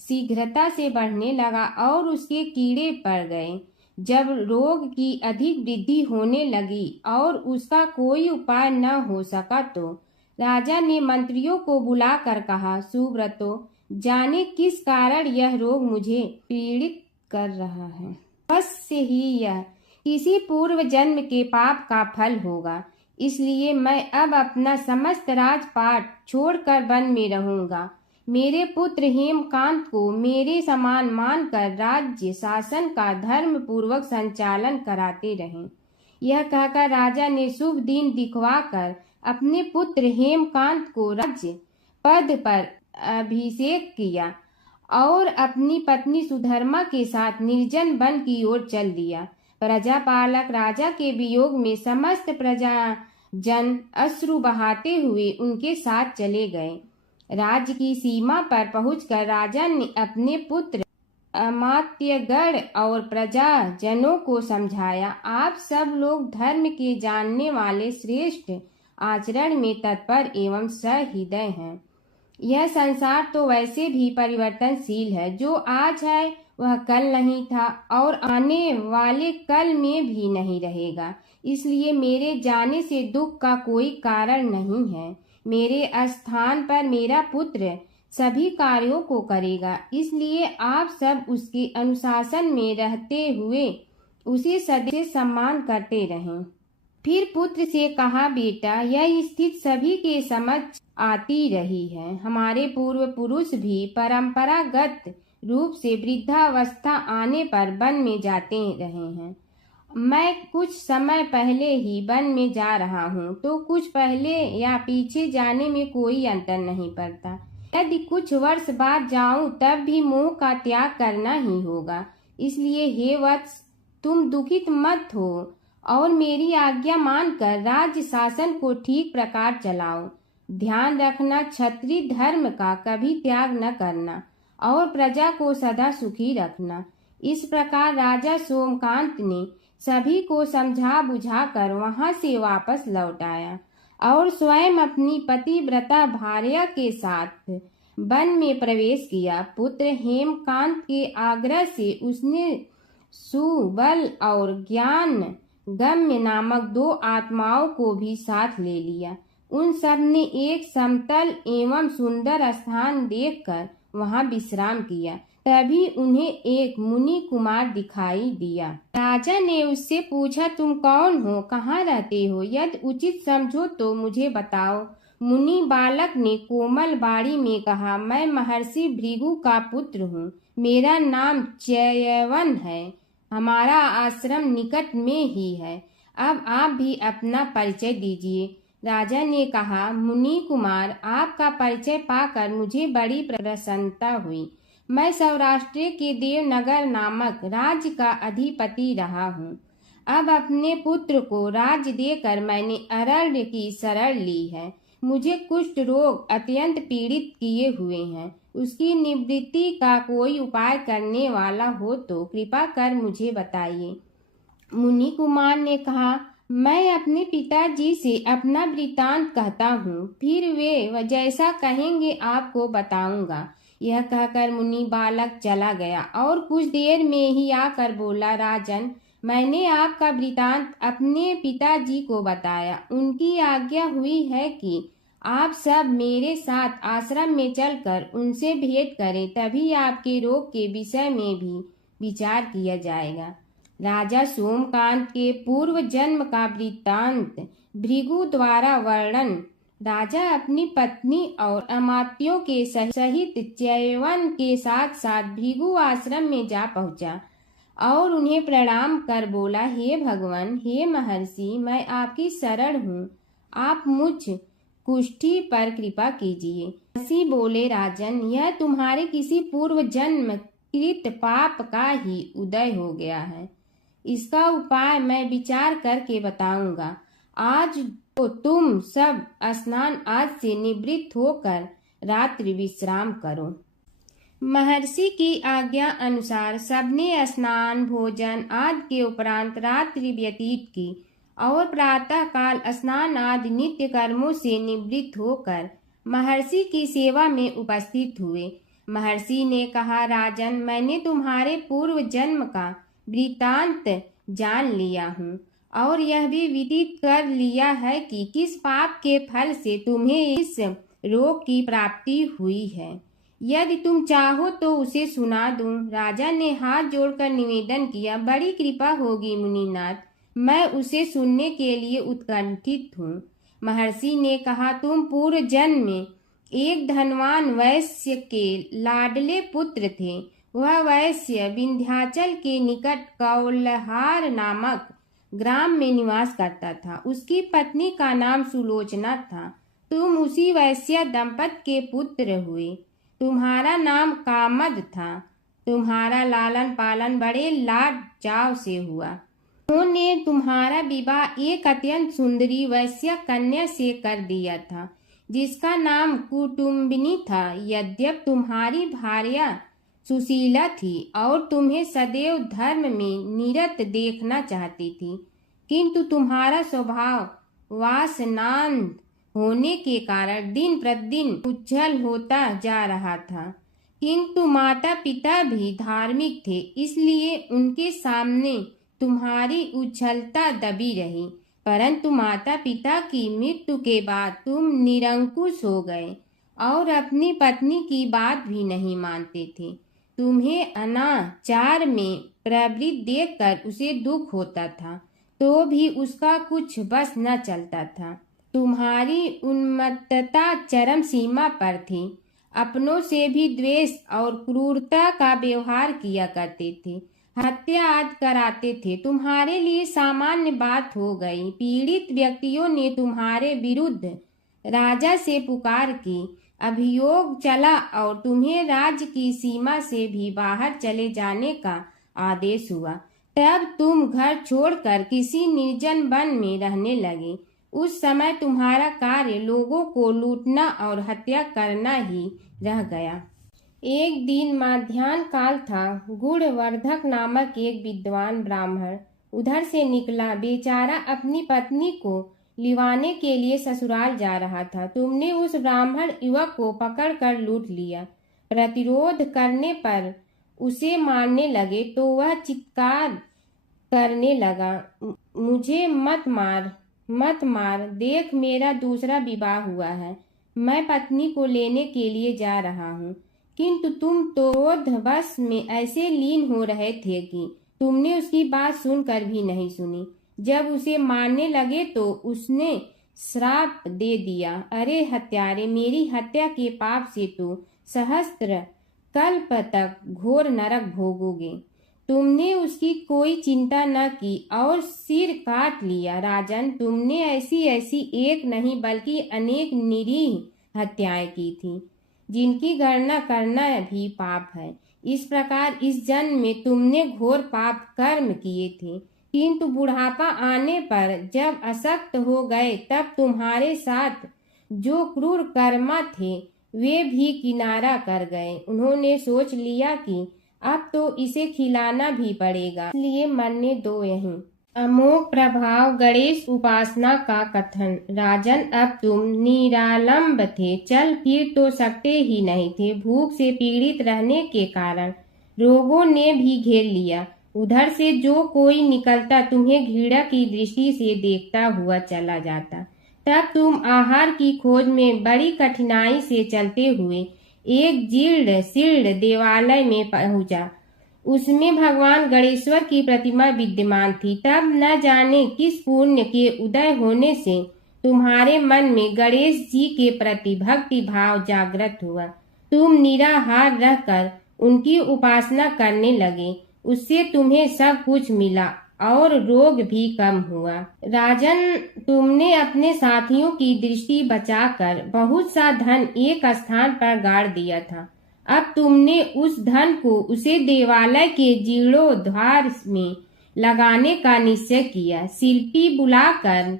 शीघ्रता से बढ़ने लगा और उसके कीड़े पड़ गए। जब रोग की अधिक वृद्धि होने लगी और उसका कोई उपाय न हो सका, तो राजा ने मंत्रियों को बुलाकर कहा, सुव्रतो, जाने किस कारण यह रोग मुझे पीड़ित कर रहा है। अवश्य ही यह किसी पूर्व जन्म के पाप का फल होगा। इसलिए मैं अब अपना समस्त राजपाट छोड़कर वन में रहूंगा। मेरे पुत्र हेमकांत को मेरे समान मानकर राज्य शासन का धर्म पूर्वक संचालन कराते रहें। यह कहकर राजा ने शुभ दिन दिखवाकर अपने पुत्र हेमकांत को राज्य पद पर अभिषेक किया और अपनी पत्नी सुधर्मा के साथ निर्जन वन की ओर चल दिया। प्रजापालक राजा के वियोग में समस्त प्रजा जन अश्रु बहाते हुए उनके साथ चले गए। राज्य की सीमा पर पहुंचकर राजा ने अपने पुत्र अमात्यगण और प्रजा जनों को समझाया, आप सब लोग धर्म के जानने वाले, श्रेष्ठ आचरण में तत्पर एवं सहृदय हैं। यह संसार तो वैसे भी परिवर्तनशील है। जो आज है वह कल नहीं था और आने वाले कल में भी नहीं रहेगा। इसलिए मेरे जाने से दुख का कोई कारण नहीं है। मेरे स्थान पर मेरा पुत्र सभी कार्यों को करेगा, इसलिए आप सब उसके अनुशासन में रहते हुए उसे सदैव सम्मान करते रहें। फिर पुत्र से कहा, बेटा, यह स्थिति सभी के समझ आती रही है। हमारे पूर्व पुरुष भी परंपरागत रूप से वृद्धावस्था आने पर वन में जाते रहे हैं। मैं कुछ समय पहले ही वन में जा रहा हूँ, तो कुछ पहले या पीछे जाने में कोई अंतर नहीं पड़ता। यदि कुछ वर्ष बाद जाऊं तब भी मोह का त्याग करना ही होगा। इसलिए हे वत्स, तुम दुखित मत हो और मेरी आज्ञा मानकर राज्य शासन को ठीक प्रकार चलाओ। ध्यान रखना, क्षत्रिय धर्म का कभी त्याग न करना और प्रजा को सदा सुखी रखना। इस प्रकार राजा सोमकांत ने सभी को समझा बुझा कर वहां से वापस लौट आया और स्वयं अपनी पतिव्रता भार्या के साथ वन में प्रवेश किया। पुत्र हेमकांत के आग्रह से उसने सुबल और ज्ञान गम्य नामक 2 आत्माओं को भी साथ ले लिया। उन सब ने एक समतल एवं सुंदर स्थान देखकर वहां विश्राम किया। तभी उन्हें एक मुनि कुमार दिखाई दिया। राजा ने उससे पूछा, तुम कौन हो, कहाँ रहते हो? यदि उचित समझो तो मुझे बताओ। मुनि बालक ने कोमल बाड़ी में कहा, मैं महर्षि भृगु का पुत्र हूँ। मेरा नाम च्यवन है। हमारा आश्रम निकट में ही है। अब आप भी अपना परिचय दीजिए। राजा ने कहा, मुनि कुमार, आपका परिचय पाकर मुझे बड़ी प्रसन्नता हुई। मैं सौराष्ट्र के देवनगर नामक राज्य का अधिपति रहा हूँ। अब अपने पुत्र को राज्य देकर मैंने अरण्य की शरण ली है। मुझे कुष्ठ रोग अत्यंत पीड़ित किए हुए हैं। उसकी निवृत्ति का कोई उपाय करने वाला हो तो कृपा कर मुझे बताइए। मुनि कुमार ने कहा, मैं अपने पिताजी से अपना वृतांत कहता हूँ, फिर वे जैसा कहेंगे आपको बताऊंगा। यह कहकर मुनि बालक चला गया और कुछ देर में ही आकर बोला, राजन, मैंने आपका वृतांत अपने पिताजी को बताया। उनकी आज्ञा हुई है कि आप सब मेरे साथ आश्रम में चलकर उनसे भेंट करें, तभी आपके रोग के विषय में भी विचार किया जाएगा। राजा सोमकांत के पूर्व जन्म का वृत्तांत भृगु द्वारा वर्णन। राजा अपनी पत्नी और अमात्यों के सहित च्यवन के साथ साथ भृगु आश्रम में जा पहुंचा और उन्हें प्रणाम कर बोला, हे भगवान, हे महर्षि, मैं आपकी शरण हूँ। आप मुझ कुष्ठी पर कृपा कीजिए। महर्षि बोले, राजन, यह तुम्हारे किसी पूर्व जन्म कृत पाप का ही उदय हो गया है। इसका उपाय मैं विचार करके बताऊंगा। आज तो तुम सब स्नान आज से निवृत्त होकर रात्रि विश्राम करो। महर्षि की आज्ञा अनुसार सबने स्नान भोजन आदि के उपरांत रात्रि व्यतीत की और प्रातः काल स्नान आदि नित्य कर्मों से निवृत्त होकर महर्षि की सेवा में उपस्थित हुए। महर्षि ने कहा, राजन, मैंने तुम्हारे पूर्व जन्म का वृत्तांत जान लिया हूँ और यह भी विदित कर लिया है कि किस पाप के फल से तुम्हें इस रोग की प्राप्ति हुई है। यदि तुम चाहो तो उसे सुना दूं। राजा ने हाथ जोड़कर निवेदन किया, बड़ी कृपा होगी मुनिनाथ, मैं उसे सुनने के लिए उत्कंठित हूँ। महर्षि ने कहा, तुम पूर्व जन्म में एक धनवान वैश्य के लाडले पुत्र थे। वह वैश्य विंध्याचल के निकट कौलहार नामक ग्राम में निवास करता था। उसकी पत्नी का नाम सुलोचना था। तुम उसी वैश्य दंपत के पुत्र हुए। तुम्हारा नाम कामद था। तुम्हारा लालन पालन बड़े लाड चाव से हुआ। उन्होंने तुम्हारा विवाह एक अत्यंत सुंदरी वैश्य कन्या से कर दिया था, जिसका नाम कुटुम्बिनी था। यद्यप तुम्हारी भार्या सुशीला थी और तुम्हें सदैव धर्म में निरत देखना चाहती थी, किंतु तुम्हारा स्वभाव वासनांध होने के कारण दिन प्रतिदिन उज्जवल होता जा रहा था। किंतु माता पिता भी धार्मिक थे, इसलिए उनके सामने तुम्हारी उज्ज्वलता दबी रही। परंतु माता पिता की मृत्यु के बाद तुम निरंकुश हो गए और अपनी पत्नी की बात भी नहीं मानते थे। तुम्हें अनाचार में प्रवृत्त देखकर उसे दुख होता था, तो भी उसका कुछ बस न चलता था। तुम्हारी उन्मत्तता चरम सीमा पर थी। अपनों से भी द्वेष और क्रूरता का व्यवहार किया करते थे, हत्या आदि कराते थे। तुम्हारे लिए सामान्य बात हो गई। पीड़ित व्यक्तियों ने तुम्हारे विरुद्ध राजा से पुकार की, अभियोग चला और तुम्हें राज्य की सीमा से भी बाहर चले जाने का आदेश हुआ। तब तुम घर छोड़कर किसी निर्जन वन में रहने लगे। उस समय तुम्हारा कार्य लोगों को लूटना और हत्या करना ही रह गया। एक दिन मध्याह्न काल था। गुणवर्धक नामक एक विद्वान ब्राह्मण उधर से निकला। बेचारा अपनी पत्नी को लिवाने के लिए ससुराल जा रहा था। तुमने उस ब्राह्मण युवक को पकड़कर लूट लिया। प्रतिरोध करने पर उसे मारने लगे तो वह चित्कार करने लगा, मुझे मत मार, मत मार, देख मेरा दूसरा विवाह हुआ है, मैं पत्नी को लेने के लिए जा रहा हूँ। किंतु तुम तो क्रोधवश में ऐसे लीन हो रहे थे कि तुमने उसकी बात सुनकर भी नहीं सुनी। जब उसे मारने लगे तो उसने श्राप दे दिया, अरे हत्यारे, मेरी हत्या के पाप से तो सहस्त्र कल्प तक घोर नरक भोगोगे। तुमने उसकी कोई चिंता न की और सिर काट लिया। राजन, तुमने ऐसी ऐसी एक नहीं बल्कि अनेक निरीह हत्याएं की थी, जिनकी गणना करना भी पाप है। इस प्रकार इस जन्म में तुमने घोर पाप कर्म किए थे, किंतु बुढ़ापा आने पर जब अशक्त हो गए तब तुम्हारे साथ जो क्रूर कर्मा थे वे भी किनारा कर गए। उन्होंने सोच लिया कि अब तो इसे खिलाना भी पड़ेगा, इसलिए मरने दो यहीं। अमोघ प्रभाव गणेश उपासना का कथन। राजन, अब तुम निरालंब थे, चल फिर तो सकते ही नहीं थे। भूख से पीड़ित रहने के कारण रोगों ने भी घेर लिया। उधर से जो कोई निकलता तुम्हें घृणा की दृष्टि से देखता हुआ चला जाता। तब तुम आहार की खोज में बड़ी कठिनाई से चलते हुए एक जीर्ण शीर्ण देवालय में पहुंचा। उसमें भगवान गणेश्वर की प्रतिमा विद्यमान थी। तब न जाने किस पुण्य के उदय होने से तुम्हारे मन में गणेश जी के प्रति भक्ति भाव जागृत हुआ। तुम निराहार रहकर उनकी उपासना करने लगे। उससे तुम्हें सब कुछ मिला और रोग भी कम हुआ। राजन, तुमने अपने साथियों की दृष्टि बचाकर बहुत सा धन एक स्थान पर गाड़ दिया था। अब तुमने उस धन को उसे देवालय के जीर्णोद्धार में लगाने का निश्चय किया। शिल्पी बुलाकर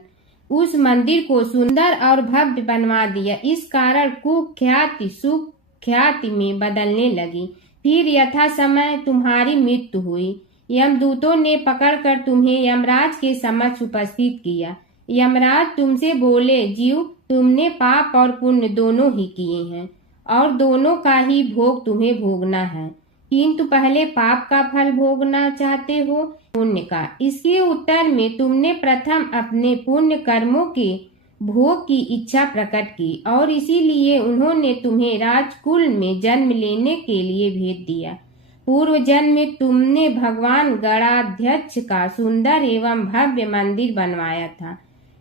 उस मंदिर को सुंदर और भव्य बनवा दिया। इस कारण कुख्याति सुख्याति में बदलने लगी। फिर यथा समय तुम्हारी मृत्यु हुई। यमदूतों ने पकड़कर तुम्हें यमराज के समक्ष उपस्थित किया। यमराज तुमसे बोले, जीव, तुमने पाप और पुण्य दोनों ही किए हैं और दोनों का ही भोग तुम्हें भोगना है, किंतु पहले पाप का फल भोगना चाहते हो पुण्य का। इसके उत्तर में तुमने प्रथम अपने पुण्य कर्मों के भोग की इच्छा प्रकट की और इसीलिए उन्होंने तुम्हें राजकुल में जन्म लेने के लिए भेज दिया। पूर्व जन्म में तुमने भगवान गणाध्यक्ष का सुंदर एवं भव्य मंदिर बनवाया था,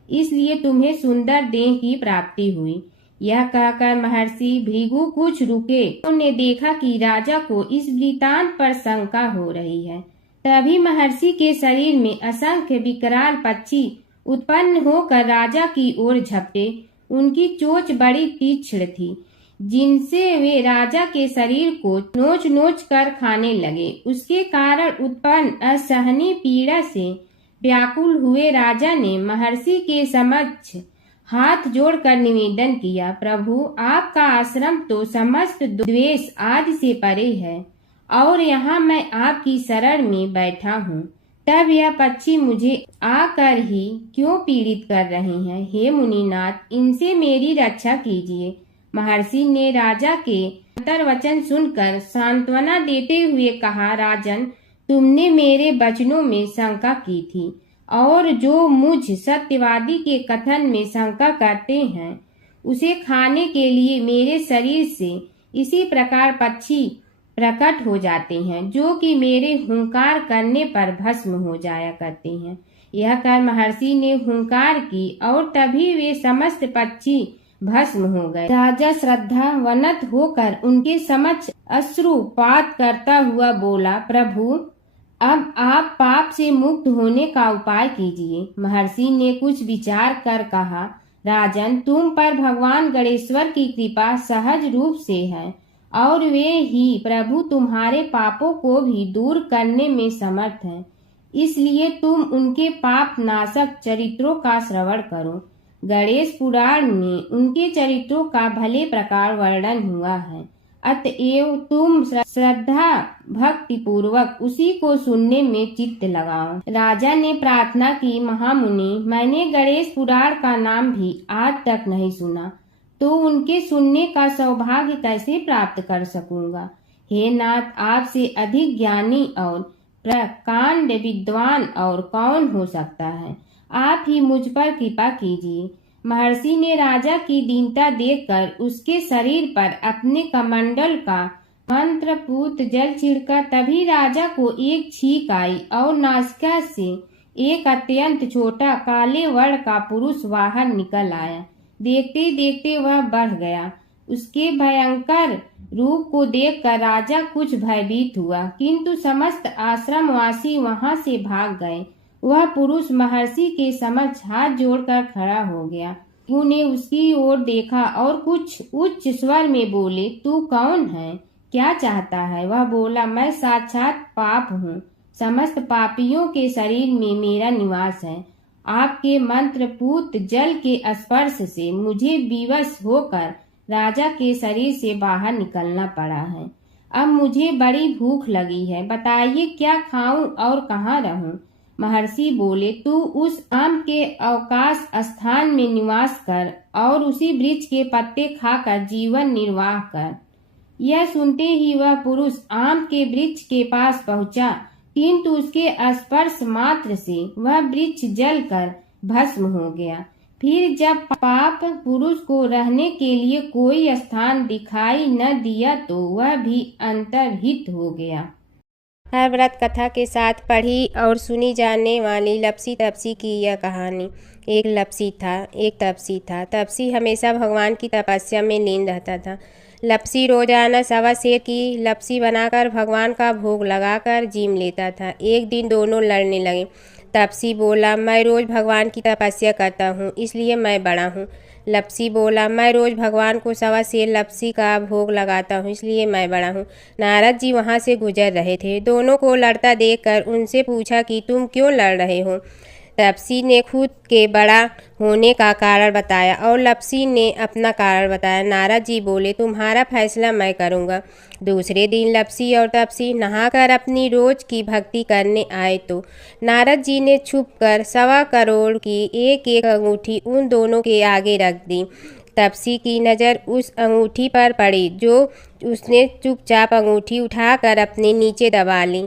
इसलिए तुम्हें सुंदर देह की प्राप्ति हुई। यह कहकर महर्षि भृगु कुछ रुके। उन्होंने देखा कि राजा को इस वृतांत पर शंका हो रही है। तभी महर्षि के शरीर में असंख्य विकराल पक्षी उत्पन्न होकर राजा की ओर झपटे। उनकी चोंच बड़ी तीक्ष्ण थी, जिनसे वे राजा के शरीर को नोच नोच कर खाने लगे। उसके कारण उत्पन्न असहनीय पीड़ा से व्याकुल हुए राजा ने महर्षि के समक्ष हाथ जोड़कर निवेदन किया, प्रभु, आपका आश्रम तो समस्त द्वेष आदि से परे है और यहाँ मैं आपकी शरण में बैठा हूँ। तब यह पक्षी मुझे आकर ही क्यों पीड़ित कर रहे हैं? हे मुनिनाथ, इनसे मेरी रक्षा कीजिए। महर्षि ने राजा के अंतर्वचन सुनकर सांत्वना देते हुए कहा, राजन, तुमने मेरे वचनों में शंका की थी और जो मुझ सत्यवादी के कथन में शंका करते हैं उसे खाने के लिए मेरे शरीर से इसी प्रकार पक्षी प्रकट हो जाते हैं, जो कि मेरे हुंकार करने पर भस्म हो जाया करते हैं। यह कर महर्षि ने हुंकार की और तभी वे समस्त पक्षी भस्म हो गए। राजा श्रद्धावनत होकर उनके समक्ष अश्रुपात करता हुआ बोला, प्रभु, अब आप पाप से मुक्त होने का उपाय कीजिए। महर्षि ने कुछ विचार कर कहा, राजन, तुम पर भगवान गणेश्वर की कृपा सहज रूप से है और वे ही प्रभु तुम्हारे पापों को भी दूर करने में समर्थ हैं। इसलिए तुम उनके पाप नाशक चरित्रों का श्रवण करो। गणेश पुराण में उनके चरित्रों का भले प्रकार वर्णन हुआ है, अतएव तुम श्रद्धा भक्ति पूर्वक उसी को सुनने में चित्त लगाओ। राजा ने प्रार्थना की, महामुनि, मैंने गणेश पुराण का नाम भी आज तक नहीं सुना, तो उनके सुनने का सौभाग्य कैसे प्राप्त कर सकूंगा। हे नाथ, आपसे अधिक ज्ञानी और प्रकांड विद्वान और कौन हो सकता है। आप ही मुझ पर कृपा कीजिए। महर्षि ने राजा की दीनता देखकर उसके शरीर पर अपने कमंडल का मंत्रपूत जल छिड़का। तभी राजा को एक छींक आई और नासिका से एक अत्यंत छोटा काले वर्ण का पुरुष बाहर निकल आया। देखते देखते वह बढ़ गया। उसके भयंकर रूप को देखकर राजा कुछ भयभीत हुआ, किंतु समस्त आश्रमवासी वहां से भाग गए। वह पुरुष महर्षि के समक्ष हाथ जोड़कर खड़ा हो गया। उन्हें उसकी ओर देखा और कुछ उच्च स्वर में बोले, तू कौन है, क्या चाहता है। वह बोला, मैं साक्षात पाप हूँ, समस्त पापियों के शरीर में मेरा निवास है। आपके मंत्रपूत जल के स्पर्श से मुझे विवश होकर राजा के शरीर से बाहर निकलना पड़ा है। अब मुझे बड़ी भूख लगी है, बताइए क्या खाऊं और कहाँ रहूं। महर्षि बोले, तू उस आम के अवकाश स्थान में निवास कर और उसी वृक्ष के पत्ते खाकर जीवन निर्वाह कर। यह सुनते ही वह पुरुष आम के वृक्ष के पास पहुंचा, किंतु उसके स्पर्श मात्र से वह वृक्ष जलकर भस्म हो गया। फिर जब पाप पुरुष को रहने के लिए कोई स्थान दिखाई न दिया तो वह भी अंतर्हित हो गया। हर व्रत कथा के साथ पढ़ी और सुनी जाने वाली लपसी तपसी की यह कहानी। एक लपसी था, एक तपसी था। तपसी हमेशा भगवान की तपस्या में लीन रहता था। लपसी रोजाना सवा सेर की लपसी बनाकर भगवान का भोग लगाकर जीम लेता था। एक दिन दोनों लड़ने लगे। तपसी बोला, मैं रोज भगवान की तपस्या करता हूँ, इसलिए मैं बड़ा हूँ। लपसी बोला, मैं रोज भगवान को सवा सेर लपसी का भोग लगाता हूँ, इसलिए मैं बड़ा हूँ। नारद जी वहाँ से गुजर रहे थे। दोनों को लड़ता देखकर उनसे पूछा कि तुम क्यों लड़ रहे हो। तपसी ने खुद के बड़ा होने का कारण बताया और लपसी ने अपना कारण बताया। नारद जी बोले, तुम्हारा फैसला मैं करूँगा। दूसरे दिन लपसी और तपसी नहाकर अपनी रोज की भक्ति करने आए तो नारद जी ने छुपकर 1.25 करोड़ की एक एक अंगूठी उन दोनों के आगे रख दी। तपसी की नज़र उस अंगूठी पर पड़ी, जो उसने चुपचाप अंगूठी उठाकर अपने नीचे दबा ली।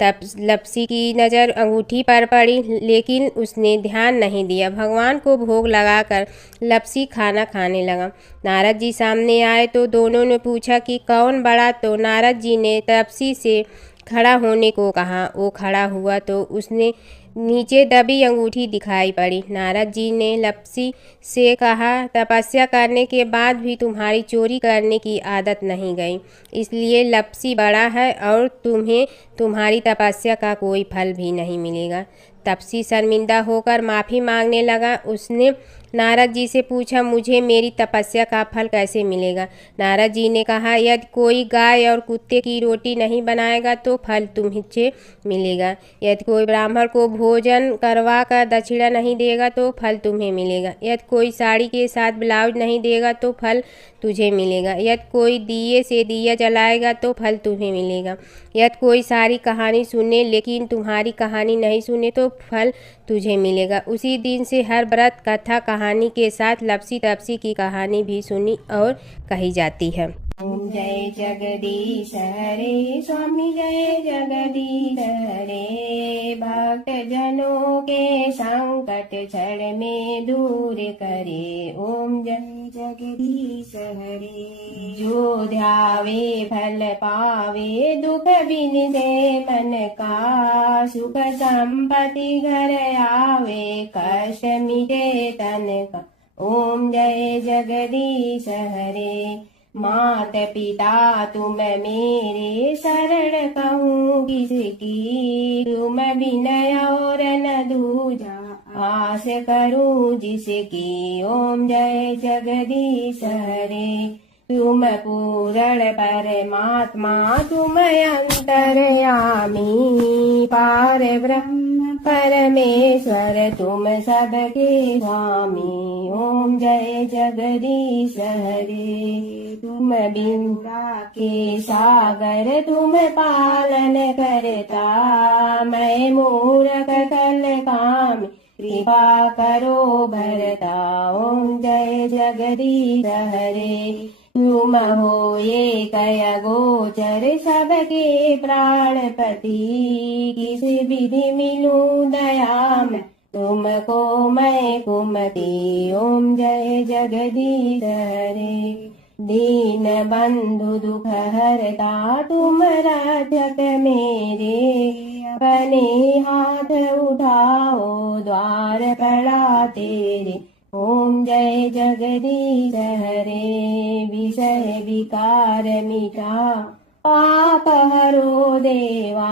तब लपसी की नज़र अंगूठी पर पड़ी, लेकिन उसने ध्यान नहीं दिया। भगवान को भोग लगाकर लपसी खाना खाने लगा। नारद जी सामने आए तो दोनों ने पूछा कि कौन बड़ा, तो नारद जी ने तपसी से खड़ा होने को कहा। वो खड़ा हुआ तो उसने नीचे दबी अंगूठी दिखाई पड़ी। नारद जी ने लपसी से कहा, तपस्या करने के बाद भी तुम्हारी चोरी करने की आदत नहीं गई, इसलिए लपसी बड़ा है और तुम्हें तुम्हारी तपस्या का कोई फल भी नहीं मिलेगा। तपसी शर्मिंदा होकर माफ़ी मांगने लगा। उसने नारद जी से पूछा, मुझे मेरी तपस्या का फल कैसे मिलेगा। नारद जी ने कहा, यदि कोई गाय और कुत्ते की रोटी नहीं बनाएगा तो फल तुम्हें मिलेगा। यदि कोई ब्राह्मण को भोजन करवा कर दक्षिणा नहीं देगा तो फल तुम्हें मिलेगा। यदि कोई साड़ी के साथ ब्लाउज नहीं देगा तो फल तुझे मिलेगा। यदि कोई दिए से दिया जलाएगा तो फल तुम्हें मिलेगा। यदि कोई सारी कहानी सुने लेकिन तुम्हारी कहानी नहीं सुने तो फल तुझे मिलेगा। उसी दिन से हर व्रत कथा कहानी के साथ लपसी तपसी की कहानी भी सुनी और कही जाती है। ओम जय जगदीश हरे स्वामी, जय जगदीश हरे। भक्त जनों के संकट क्षण में दूर करे। ओम जय जगदीश। जो ध्यावे फल पावे, दुख बिन से मन का, सुख संपत्ति घर आवे, कष्ट मिटे तन का। ओम जय जगदीश हरे। मात पिता तुम मेरे, शरण कहूँ किसकी, तुम बिनय और न दूजा, आस करूं जिसकी। ओम जय जगदीश हरे। तुम पूर्ण परमात्मा, तुम अंतर्यामी, पार ब्रह्म परमेश्वर, तुम सबके स्वामी। ओम जय जगदीश हरे। तुम बिंदा के सागर, तुम पालन करता, मैं मूर्ख कल काम, कृपा करो भरता। ओम जय जगदीश हरे। तुम हो ये कय गोचर, सबके प्राणपति, किस विधि मिलूं दया में, तुमको मैं कुमति। ओम जय जगदीश हरे। दीन बंधु दुख हरता, तुम रक्षक मेरे, अपने हाथ उठाओ, द्वार पड़ा तेरे। ओम जय जगदीश हरे। विषय विकार मिटा, पाप हरो देवा,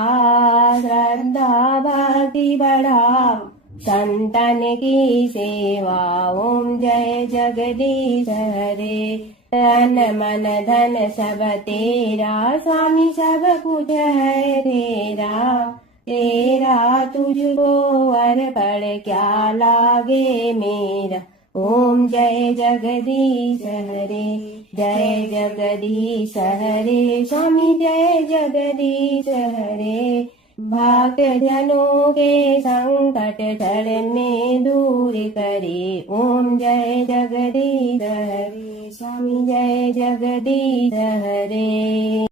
श्रद्धा भक्ति बढ़ाओ, संतन की सेवा। ओम जय जगदीश हरे। तन मन धन सब तेरा, स्वामी सब कुछ है तेरा, तेरा तुझको अर्पण क्या लागे मेरा। ओम जय जगदीश हरे। जय जगदीश हरे। स्वामी जय जगदीश हरे। भक्त जनों के संकट क्षण में दूर करे। ओम जय जगदीश हरे। स्वामी जय जगदीश हरे।